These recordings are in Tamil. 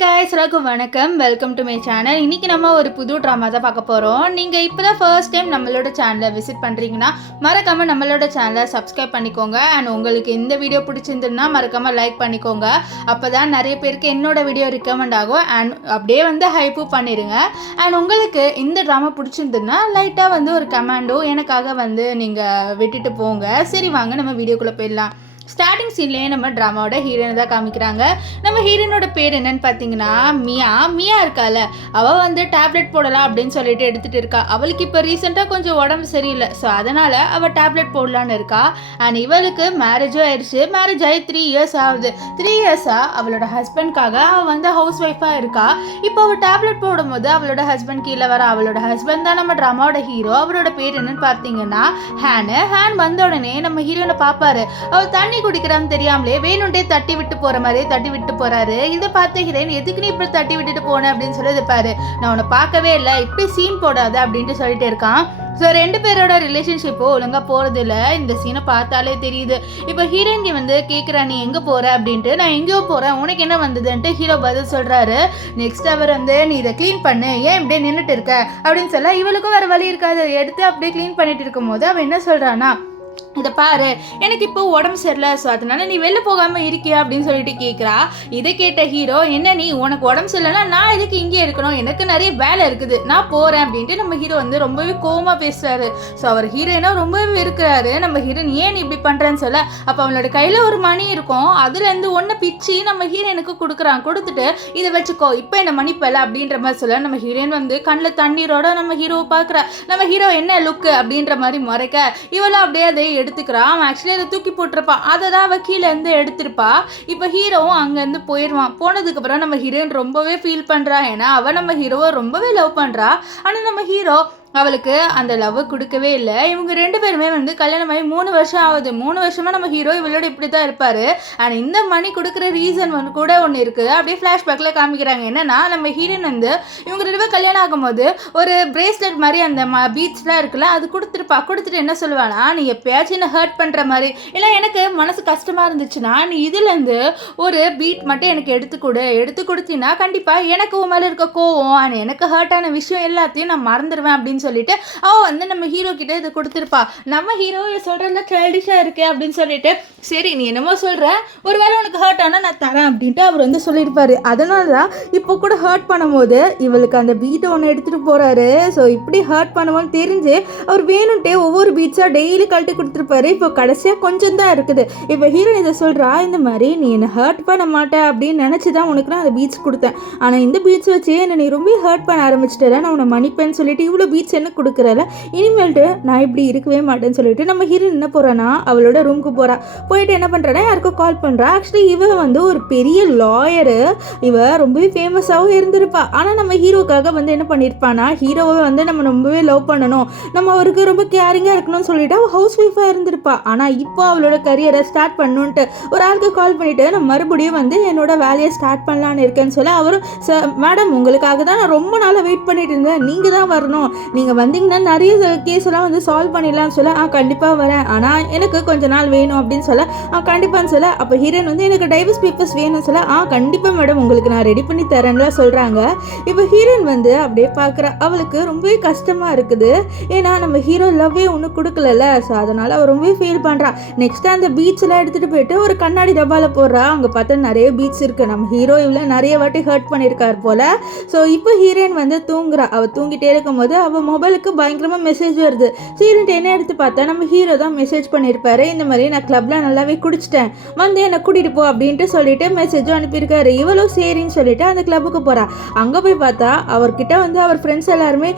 guys, எல்லாருக்கும் வணக்கம். Welcome to my channel. இன்னைக்கு நம்ம ஒரு புது ட்ராமா தான் பார்க்க போகிறோம். நீங்கள் இப்போ தான் ஃபர்ஸ்ட் டைம் நம்மளோட சேனலை விசிட் பண்ணுறீங்கன்னா மறக்காமல் நம்மளோட சேனலை சப்ஸ்கிரைப் பண்ணிக்கோங்க. அண்ட் உங்களுக்கு இந்த வீடியோ பிடிச்சிருந்துன்னா மறக்காமல் லைக் பண்ணிக்கோங்க. அப்போ தான் நிறைய பேருக்கு என்னோட வீடியோ ரெக்கமெண்ட் ஆகும். அண்ட் அப்படியே ஹைப்பும் பண்ணிடுங்க. அண்ட் உங்களுக்கு இந்த ட்ராமா பிடிச்சிருந்துன்னா லைட்டாக ஒரு கமெண்டோ எனக்காக நீங்கள் விட்டுட்டு போங்க. சரி வாங்க நம்ம வீடியோக்குள்ளே போயிடலாம். ஸ்டார்டிங் சீன்லேயே நம்ம ட்ராமாவோட ஹீரோயினை தான் காமிக்கிறாங்க. நம்ம ஹீரோயினோட பேர் என்னன்னு பார்த்தீங்கன்னா மியா இருக்கால, அவள் டேப்லெட் போடலாம் அப்படின்னு சொல்லிட்டு எடுத்துகிட்டு இருக்கா. அவளுக்கு இப்போ ரீசெண்டாக கொஞ்சம் உடம்பு சரியில்லை. ஸோ அதனால் அவள் டேப்லெட் போடலான்னு இருக்கா. அண்ட் இவளுக்கு மேரேஜும் ஆயிடுச்சு. மேரேஜ் ஆகி 3 இயர்ஸ் ஆகுது. 3 இயர்ஸாக அவளோட ஹஸ்பண்ட்காக அவள் ஹவுஸ் ஒய்ஃபாக இருக்கா. இப்போ அவள் டேப்லெட் போடும்போது அவளோட ஹஸ்பண்ட் கீழே வர. அவளோட ஹஸ்பண்ட் தான் நம்ம ட்ராமாவோட ஹீரோ. அவரோட பேர் என்னன்னு பார்த்தீங்கன்னா ஹேன் வந்த உடனே நம்ம ஹீரோனை பார்ப்பாரு. அவள் தண்ணி குடிக்கிறான்னு தெரியாமலே வேணுண்டே தட்டி விட்டு போற மாதிரி தட்டி விட்டு போறாரு. இதை பார்த்த ஹீரோயின் எதுக்கு நீ இப்படி தட்டி விட்டுட்டு போன அப்படின்னு சொல்லி பாரு, நான் உன்னை பார்க்கவே இல்லை, இப்படி சீன் போடாத அப்படின்ட்டு சொல்லிட்டு இருக்கான். ஸோ 2 பேரோட ரிலேஷன்ஷிப்போ ஒழுங்காக போகிறது இல்லை. இந்த சீனை பார்த்தாலே தெரியுது. இப்போ ஹீரோயின்கி கேட்குறா, நீ எங்கே போகிற அப்படின்ட்டு. நான் எங்கேயோ போகிறேன், உனக்கு என்ன வந்ததுன்ட்டு ஹீரோ பதில் சொல்கிறாரு. நெக்ஸ்ட் அவர் நீ இதை க்ளீன் பண்ணு, ஏன் இப்படியே நின்றுட்டு இருக்க அப்படின்னு சொல்ல, இவளுக்கும் வேறு வழி இருக்காது. எடுத்து அப்படியே க்ளீன் பண்ணிட்டு இருக்கும் போது அவன் என்ன சொல்கிறான்னா, இதை பாரு, எனக்கு இப்போ உடம்பு சரியில்லை, ஸோ அதனால நீ வெளில போகாமல் இருக்கியா அப்படின்னு சொல்லிட்டு கேட்குறா. இதை கேட்ட ஹீரோ, என்ன நீ உனக்கு உடம்பு சரியில்லைன்னா நான் எதுக்கு இங்கே இருக்கணும், எனக்கு நிறைய வேலை இருக்குது, நான் போகிறேன் அப்படின்ட்டு நம்ம ஹீரோ ரொம்பவே கோவமாக பேசுகிறாரு. ஸோ அவர் ஹீரோயினா ரொம்பவே இருக்கிறாரு. நம்ம ஹீரோயின் ஏன் நீ இப்படி பண்ணுறேன்னு சொல்ல, அப்போ அவளோட கையில் ஒரு மணி இருக்கும், அதுலேருந்து ஒன்று பிச்சு நம்ம ஹீரோயினுக்கு கொடுக்குறான். கொடுத்துட்டு இதை வச்சுக்கோ, இப்போ என்ன மன்னிப்பல அப்படின்ற மாதிரி சொல்ல, நம்ம ஹீரோயின் கண்ணில் தண்ணீரோட நம்ம ஹீரோவை பார்க்குறா. நம்ம ஹீரோ என்ன லுக்கு அப்படின்ற மாதிரி முறைக்க, இவளும் அப்படியே அதை எடுத்துக்கிறா. அவன் ஆக்சுவலி அதை தூக்கி போட்டிருப்பான், அதை தான் அவள் கீழே எடுத்திருப்பா. இப்போ ஹீரோவும் அங்கேருந்து போயிடுவான். போனதுக்கப்புறம் நம்ம ஹீரோயின் ரொம்பவே ஃபீல் பண்ணுறா. ஏன்னா அவள் நம்ம ஹீரோவை ரொம்பவே லவ் பண்ணுறா. ஆனால் நம்ம ஹீரோ அவளுக்கு அந்த லவ் கொடுக்கவே இல்லை. இவங்க 2 பேருமே கல்யாணம் ஆகி 3 வருஷம் ஆகுது. 3 வருஷமாக நம்ம ஹீரோ இவளோட இப்படி தான் இருப்பார். அண்ட் இந்த மணி கொடுக்குற ரீசன் கூட ஒன்று இருக்குது. அப்படியே ஃப்ளாஷ்பேக்கில் காமிக்கிறாங்க. என்னன்னா நம்ம ஹீரோயின் இவங்க 2 பேர் கல்யாணம் ஆகும்போது ஒரு பிரேஸ்லெட் மாதிரி அந்த பீட்ஸ்லாம் இருக்குல்ல, அது கொடுத்துட்டு என்ன சொல்லுவானா, நீ எப்பயாச்சும் என்ன ஹர்ட் பண்ணுற மாதிரி இல்லை எனக்கு மனசு கஷ்டமாக இருந்துச்சுன்னா நீ இதுலேருந்து ஒரு பீட் மட்டும் எனக்கு எடுத்து கொடுத்தீங்கன்னா கண்டிப்பாக எனக்கு உன் மேலே இருக்க கோவம் அண்ட் எனக்கு ஹர்ட்டான விஷயம் எல்லாத்தையும் நான் மறந்துடுவேன் அப்படின்னு சொல்லிட்டு அவ நம்ம ஹீரோ கிட்ட இதை கொடுத்துருப்பா. நம்ம ஹீரோ சொல்றதுல சைல்டிஷா இருக்கு அப்படின்னு சொல்லிட்டு, சரி நீ என்னமோ சொல்ற, ஒருவேளை உனக்கு ஹர்ட் ஆனா நான் தரேன் அப்படின்ட்டு அவர் சொல்லியிருப்பாரு. அதனாலதான் இப்போ கூட ஹர்ட் பண்ணும்போது இவளுக்கு அந்த பீட்டை ஒன்று எடுத்துட்டு போறாரு. ஸோ இப்படி ஹர்ட் பண்ணுவோன்னு தெரிஞ்சு அவர் வேணும்ட்டே ஒவ்வொரு பீட்ஸா டெய்லி கழட்டி கொடுத்துருப்பாரு. இப்போ கடைசியா கொஞ்சம் தான் இருக்குது. இப்போ ஹீரோயின் இதை சொல்றா, இந்த மாதிரி நீ என்ன ஹர்ட் பண்ண மாட்டேன் அப்படின்னு நினைச்சுதான் உனக்கு நான் அந்த பீட்ஸ் கொடுத்தேன். ஆனா இந்த பீட்ஸ் வச்சு என்ன நீ ரொம்ப ஹர்ட் பண்ண ஆரம்பிச்சிட்டல, நான் உன்னை மன்னிப்பேன்னு சொல்லிட்டு இவ்வளோ பீட்ஸ் என்ன கொடுக்குறல, இனிமேல்ட்டு நான் இப்படி இருக்கவே மாட்டேன்னு சொல்லிட்டு நம்ம ஹீரோயின் என்ன போறானா, அவளோட ரூமுக்கு போறா. போயிட்டு என்ன பண்றானா, யாருக்கும் கால் பண்றா. ஆக்சுவலி இவ ஒரு பெரிய லாயரு, இவ ரொம்பவே ஃபேமஸாகவும் இருந்திருப்பா. ஆனா நம்ம ஹீரோக்காக என்ன பண்ணியிருப்பானா, ஹீரோவை நம்ம ரொம்பவே லவ் பண்ணணும், நம்ம அவருக்கு ரொம்ப கேரிங்கா இருக்கணும்னு சொல்லிட்டு அவள் ஹவுஸ் ஒய்ஃபா இருந்திருப்பா. ஆனா இப்போ அவளோட கரியரை ஸ்டார்ட் பண்ணணுன்ட்டு ஒரு ஆளுக்கு கால் பண்ணிட்டு, நான் மறுபடியும் என்னோட வேலையை ஸ்டார்ட் பண்ணலான்னு இருக்கேன்னு சொல்ல, அவரும் மேடம் உங்களுக்காக தான் நான் ரொம்ப நாளாக வெயிட் பண்ணிட்டு இருந்தேன், நீங்க தான் வரணும், நீங்கள் வந்தீங்கன்னா நிறைய கேஸ் எல்லாம் சால்வ் பண்ணிடலாம்னு சொல்ல, கண்டிப்பாக வரேன், ஆனால் எனக்கு கொஞ்ச நாள் வேணும் அப்படின்னு சொல்ல, கண்டிப்பான்னு சொல்ல, அப்போ ஹீரோயின் எனக்கு டைவர்ஸ் பேப்பர்ஸ் வேணும்னு சொல்ல, கண்டிப்பாக மேடம் உங்களுக்கு நான் ரெடி பண்ணி தரேன்லாம் சொல்கிறாங்க. இப்போ ஹீரோயின் அப்படியே பார்க்குறா. அவளுக்கு ரொம்பவே கஷ்டமாக இருக்குது. ஏன்னா நம்ம ஹீரோ லவ்வே ஒன்றும் கொடுக்கலல்ல. ஸோ அதனால் அவள் ரொம்பவே ஃபீல் பண்ணுறா. நெக்ஸ்ட்டு அந்த பீச் எல்லாம் எடுத்துகிட்டு போயிட்டு ஒரு கண்ணாடி டப்பாவில் போடுறா. அங்கே பார்த்தா நிறைய பீச் இருக்குது. நம்ம ஹீரோ இவ்வளோ நிறைய வாட்டி ஹர்ட் பண்ணியிருக்கார் போல். ஸோ இப்போ ஹீரோயின் தூங்குறா. அவள் தூங்கிட்டே இருக்கும்போது அவள் மொபைலுக்கு பயங்கரமாக மெசேஜ் வருது. சரின்ட்டு என்ன எடுத்து பார்த்தா நம்ம ஹீரோ தான் மெசேஜ் பண்ணியிருப்பாரு. இந்த மாதிரி நான் கிளப்பில் நல்லாவே குடிச்சிட்டேன், என்னை கூட்டிகிட்டு போ அப்படின்ட்டு சொல்லிட்டு மெசேஜும் அனுப்பியிருக்காரு. இவளும் சரின்னு சொல்லிட்டு அந்த கிளப்புக்கு போகிறா. அங்கே போய் பார்த்தா அவர்கிட்ட அவர் ஃப்ரெண்ட்ஸ் எல்லாருமே,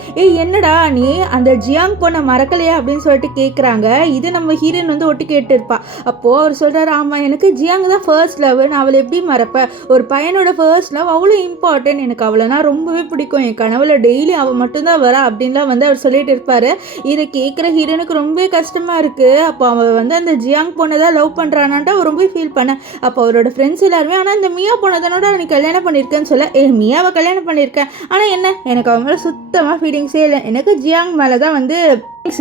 என்னடா நீ அந்த ஜியாங் பொண்ணை மறக்கலையா அப்படின்னு சொல்லிட்டு கேட்குறாங்க. இது நம்ம ஹீரோயின் ஒட்டி கேட்டுருப்பா. அப்போது அவர் சொல்கிறாரு, ஆமாம் எனக்கு ஜியாங் தான் ஃபர்ஸ்ட் லவ், நான் அவளை எப்படி மறப்பேன், ஒரு பையனோட ஃபர்ஸ்ட் லவ் அவ்வளோ இம்பார்ட்டன்ட், எனக்கு அவளைனா ரொம்பவே பிடிக்கும், என் கனவுல டெய்லி அவள் மட்டும்தான் வரா அப்படின்லாம் அவர் சொல்லிட்டு இருப்பாரு. இதை கேட்குற ஹீரோனுக்கு ரொம்ப கஷ்டமா இருக்கு. அப்போ அவன் அந்த ஜியாங் பொண்ணை தான் லவ் பண்றானான்ட்டு அவர் ரொம்ப ஃபீல் பண்ண. அப்போ அவரோட ஃப்ரெண்ட்ஸ் எல்லாருமே, ஆனால் இந்த மியா பொண்ணதனோட நீ கல்யாணம் பண்ணியிருக்கேன்னு சொல்ல, மியாவை கல்யாணம் பண்ணியிருக்கேன், ஆனால் என்ன எனக்கு அவன் மேலே சுத்தமாக ஃபீலிங்ஸே இல்லை, எனக்கு ஜியாங் மேலே தான்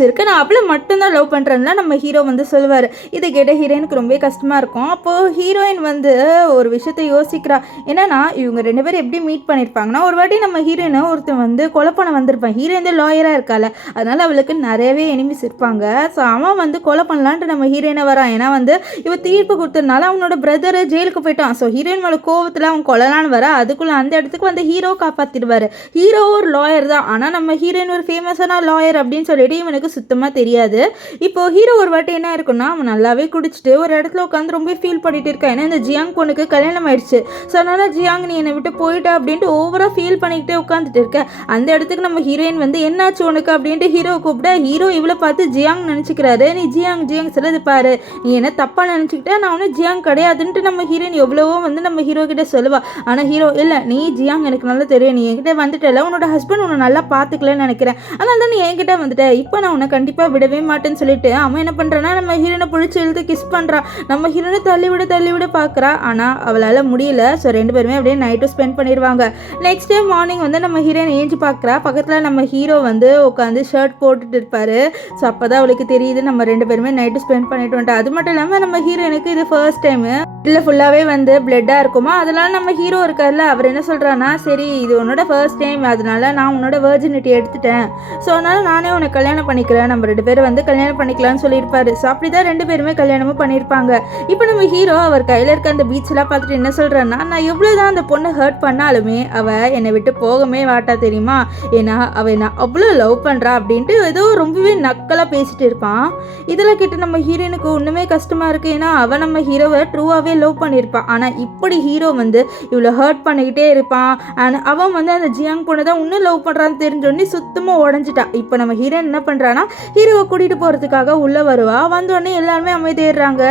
இருக்கு, நான் அவளை மட்டும்தான் லவ் பண்ணுறேன்னா நம்ம ஹீரோ வந்து சொல்லுவார். இதை கேட்ட ஹீரோயினுக்கு ரொம்ப கஷ்டமாக இருக்கும். அப்போது ஹீரோயின் வந்து ஒரு விஷயத்தை யோசிக்கிறா. என்னன்னா இவங்க 2 பேரும் எப்படி மீட் பண்ணியிருப்பாங்கன்னா, ஒரு வாட்டி நம்ம ஹீரோயினை ஒருத்தன் வந்து கொலை பண்ண வந்திருப்பான். ஹீரோயின் வந்து லாயராக இருக்கால, அதனால் அவளுக்கு நிறையவே எனிமிஸ் இருப்பாங்க. ஸோ அவன் வந்து கொலை பண்ணலான்ட்டு நம்ம ஹீரோயினை வரான். ஏன்னா வந்து இவ தீர்ப்பு கொடுத்ததுனால அவனோட பிரதர் ஜெயிலுக்கு போயிட்டான். ஸோ ஹீரோயின் மேலே கோவத்தில் அவன் கொல்லலான்னு வர, அதுக்குள்ளே அந்த இடத்துக்கு வந்து ஹீரோ காப்பாற்றிடுவார். ஹீரோ ஒரு லாயர் தான், ஆனால் நம்ம ஹீரோயின் ஒரு ஃபேமஸான லாயர் அப்படின்னு சொல்லிட்டு இவனுக்கு சுத்தமாக தெரியாது. இப்போ ஹீரோ ஒரு வாட்டி என்ன இருக்குன்னா, அவன் நல்லாவே குடிச்சிட்டு ஒரு இடத்துல உட்காந்து ரொம்ப ஃபீல் பண்ணிட்டு இருக்கான். ஏன்னா இந்த ஜியாங் பொண்ணுக்கு கல்யாணம் ஆயிடுச்சு. ஸோ அதனால ஜியாங் நீ என்னை விட்டு போயிட்டா அப்படின்ட்டு ஓவராக ஃபீல் பண்ணிக்கிட்டே உட்காந்துட்டு இருக்க. அந்த இடத்துக்கு நம்ம ஹீரோயின் வந்து என்னாச்சு உனக்கு அப்படின்ட்டு ஹீரோ கூப்பிட, ஹீரோ இவ்வளோ பார்த்து ஜியாங் நினச்சிக்கிறாரு. நீ ஜியாங் ஜியாங் சொல்லுது பாரு, நீ என்ன தப்பாக நினச்சிக்கிட்டா, நான் ஒன்றும் ஜியாங் கிடையாதுன்ட்டு நம்ம ஹீரோயின் எவ்வளவோ வந்து நம்ம ஹீரோ கிட்ட சொல்லுவா. ஆனால் ஹீரோ இல்லை, நீ ஜியாங் எனக்கு நல்லா தெரியும், நீ என்கிட்ட வந்துட்டல, உன்னோட ஹஸ்பண்ட் உன்னை நல்லா பார்த்துக்கலன்னு நினைக்கிறேன், அதனால தான் நீ என்கிட்ட வந்துட்ட, இப்போ நான் உன்னை கண்டிப்பாக விடவே மாட்டேன்னு சொல்லிட்டு அவன் என்ன பண்ணுறான்னா நம்ம ஹீரோனை பிடிச்சி இழுத்து கிஸ் பண்ணுறான். நம்ம ஹீரோனை தள்ளி விட பார்க்குறா. ஆனால் அவளால் முடியல. ஸோ 2 பேருமே அப்படியே நைட்டும் ஸ்பெண்ட் பண்ணிடுவாங்க. நெக்ஸ்ட் டே மார்னிங் வந்து நம்ம ஹீரோயின் ஏஞ்சி பார்க்குறா. பக்கத்தில் நம்ம ஹீரோ வந்து உட்காந்து ஷர்ட் போட்டுட்டு இருப்பார். ஸோ அப்போ தான் அவளுக்கு தெரியுது நம்ம 2 பேருமே நைட்டு ஸ்பெண்ட் பண்ணிட்டு வந்துட்டோம். அது மட்டும் இல்லாமல் நம்ம ஹீரோயினுக்கு இது ஃபர்ஸ்ட் டைமு இல்லை ஃபுல்லாகவே வந்து பிளட்டாக இருக்குமா. அதனால நம்ம ஹீரோ இருக்கார்ல, அவர் என்ன சொல்கிறான்னா, சரி இது உன்னோட ஃபர்ஸ்ட் டைம், அதனால நான் உன்னோட வெர்ஜினிட்டி எடுத்துட்டேன், ஸோ அதனால் நானே உனக்கு கல்யாணம் பண்ணிக்கிறேன், நம்ம 2 பேரும் வந்து கல்யாணம் பண்ணிக்கலாம்னு சொல்லியிருப்பாரு. ஸோ அப்படி தான் 2 பேருமே கல்யாணமும் பண்ணியிருப்பாங்க. இப்போ நம்ம ஹீரோ அவர் கையில் இருக்க அந்த பீச்செலாம் பார்த்துட்டு என்ன சொல்கிறேன்னா, நான் எவ்வளோ தான் அந்த பொண்ணை ஹர்ட் பண்ணாலுமே அவள் என்னை விட்டு போகவே மாட்டா தெரியுமா, ஏன்னா அவள் என்ன அவ்வளோ லவ் பண்ணுறா அப்படின்ட்டு ஏதோ ரொம்பவே நக்கலாக பேசிட்டு இருப்பான். இதெல்லாம் கேட்டு நம்ம ஹீரோயினுக்கு ஒன்றுமே கஷ்டமாக இருக்குது. ஏன்னா அவன் நம்ம ஹீரோவை ட்ரூவாகவே லவ் பண்ணியிருப்பான். ஆனால் இப்படி ஹீரோ வந்து இவ்வளோ ஹர்ட் பண்ணிக்கிட்டே இருப்பான். அண்ட் அவன் வந்து அந்த ஜியாங் பொண்ணை தான் இன்னும் லவ் பண்ணுறான்னு தெரிஞ்சோடனே சுத்தமாக உடஞ்சிட்டா. இப்போ நம்ம ஹீரோயின் என்ன பண்ணுறான்னா, ஹீரோவை கூட்டிகிட்டு போகிறதுக்காக உள்ளே வருவா. வந்தோடனே எல்லாருமே அமைதிடுறாங்க.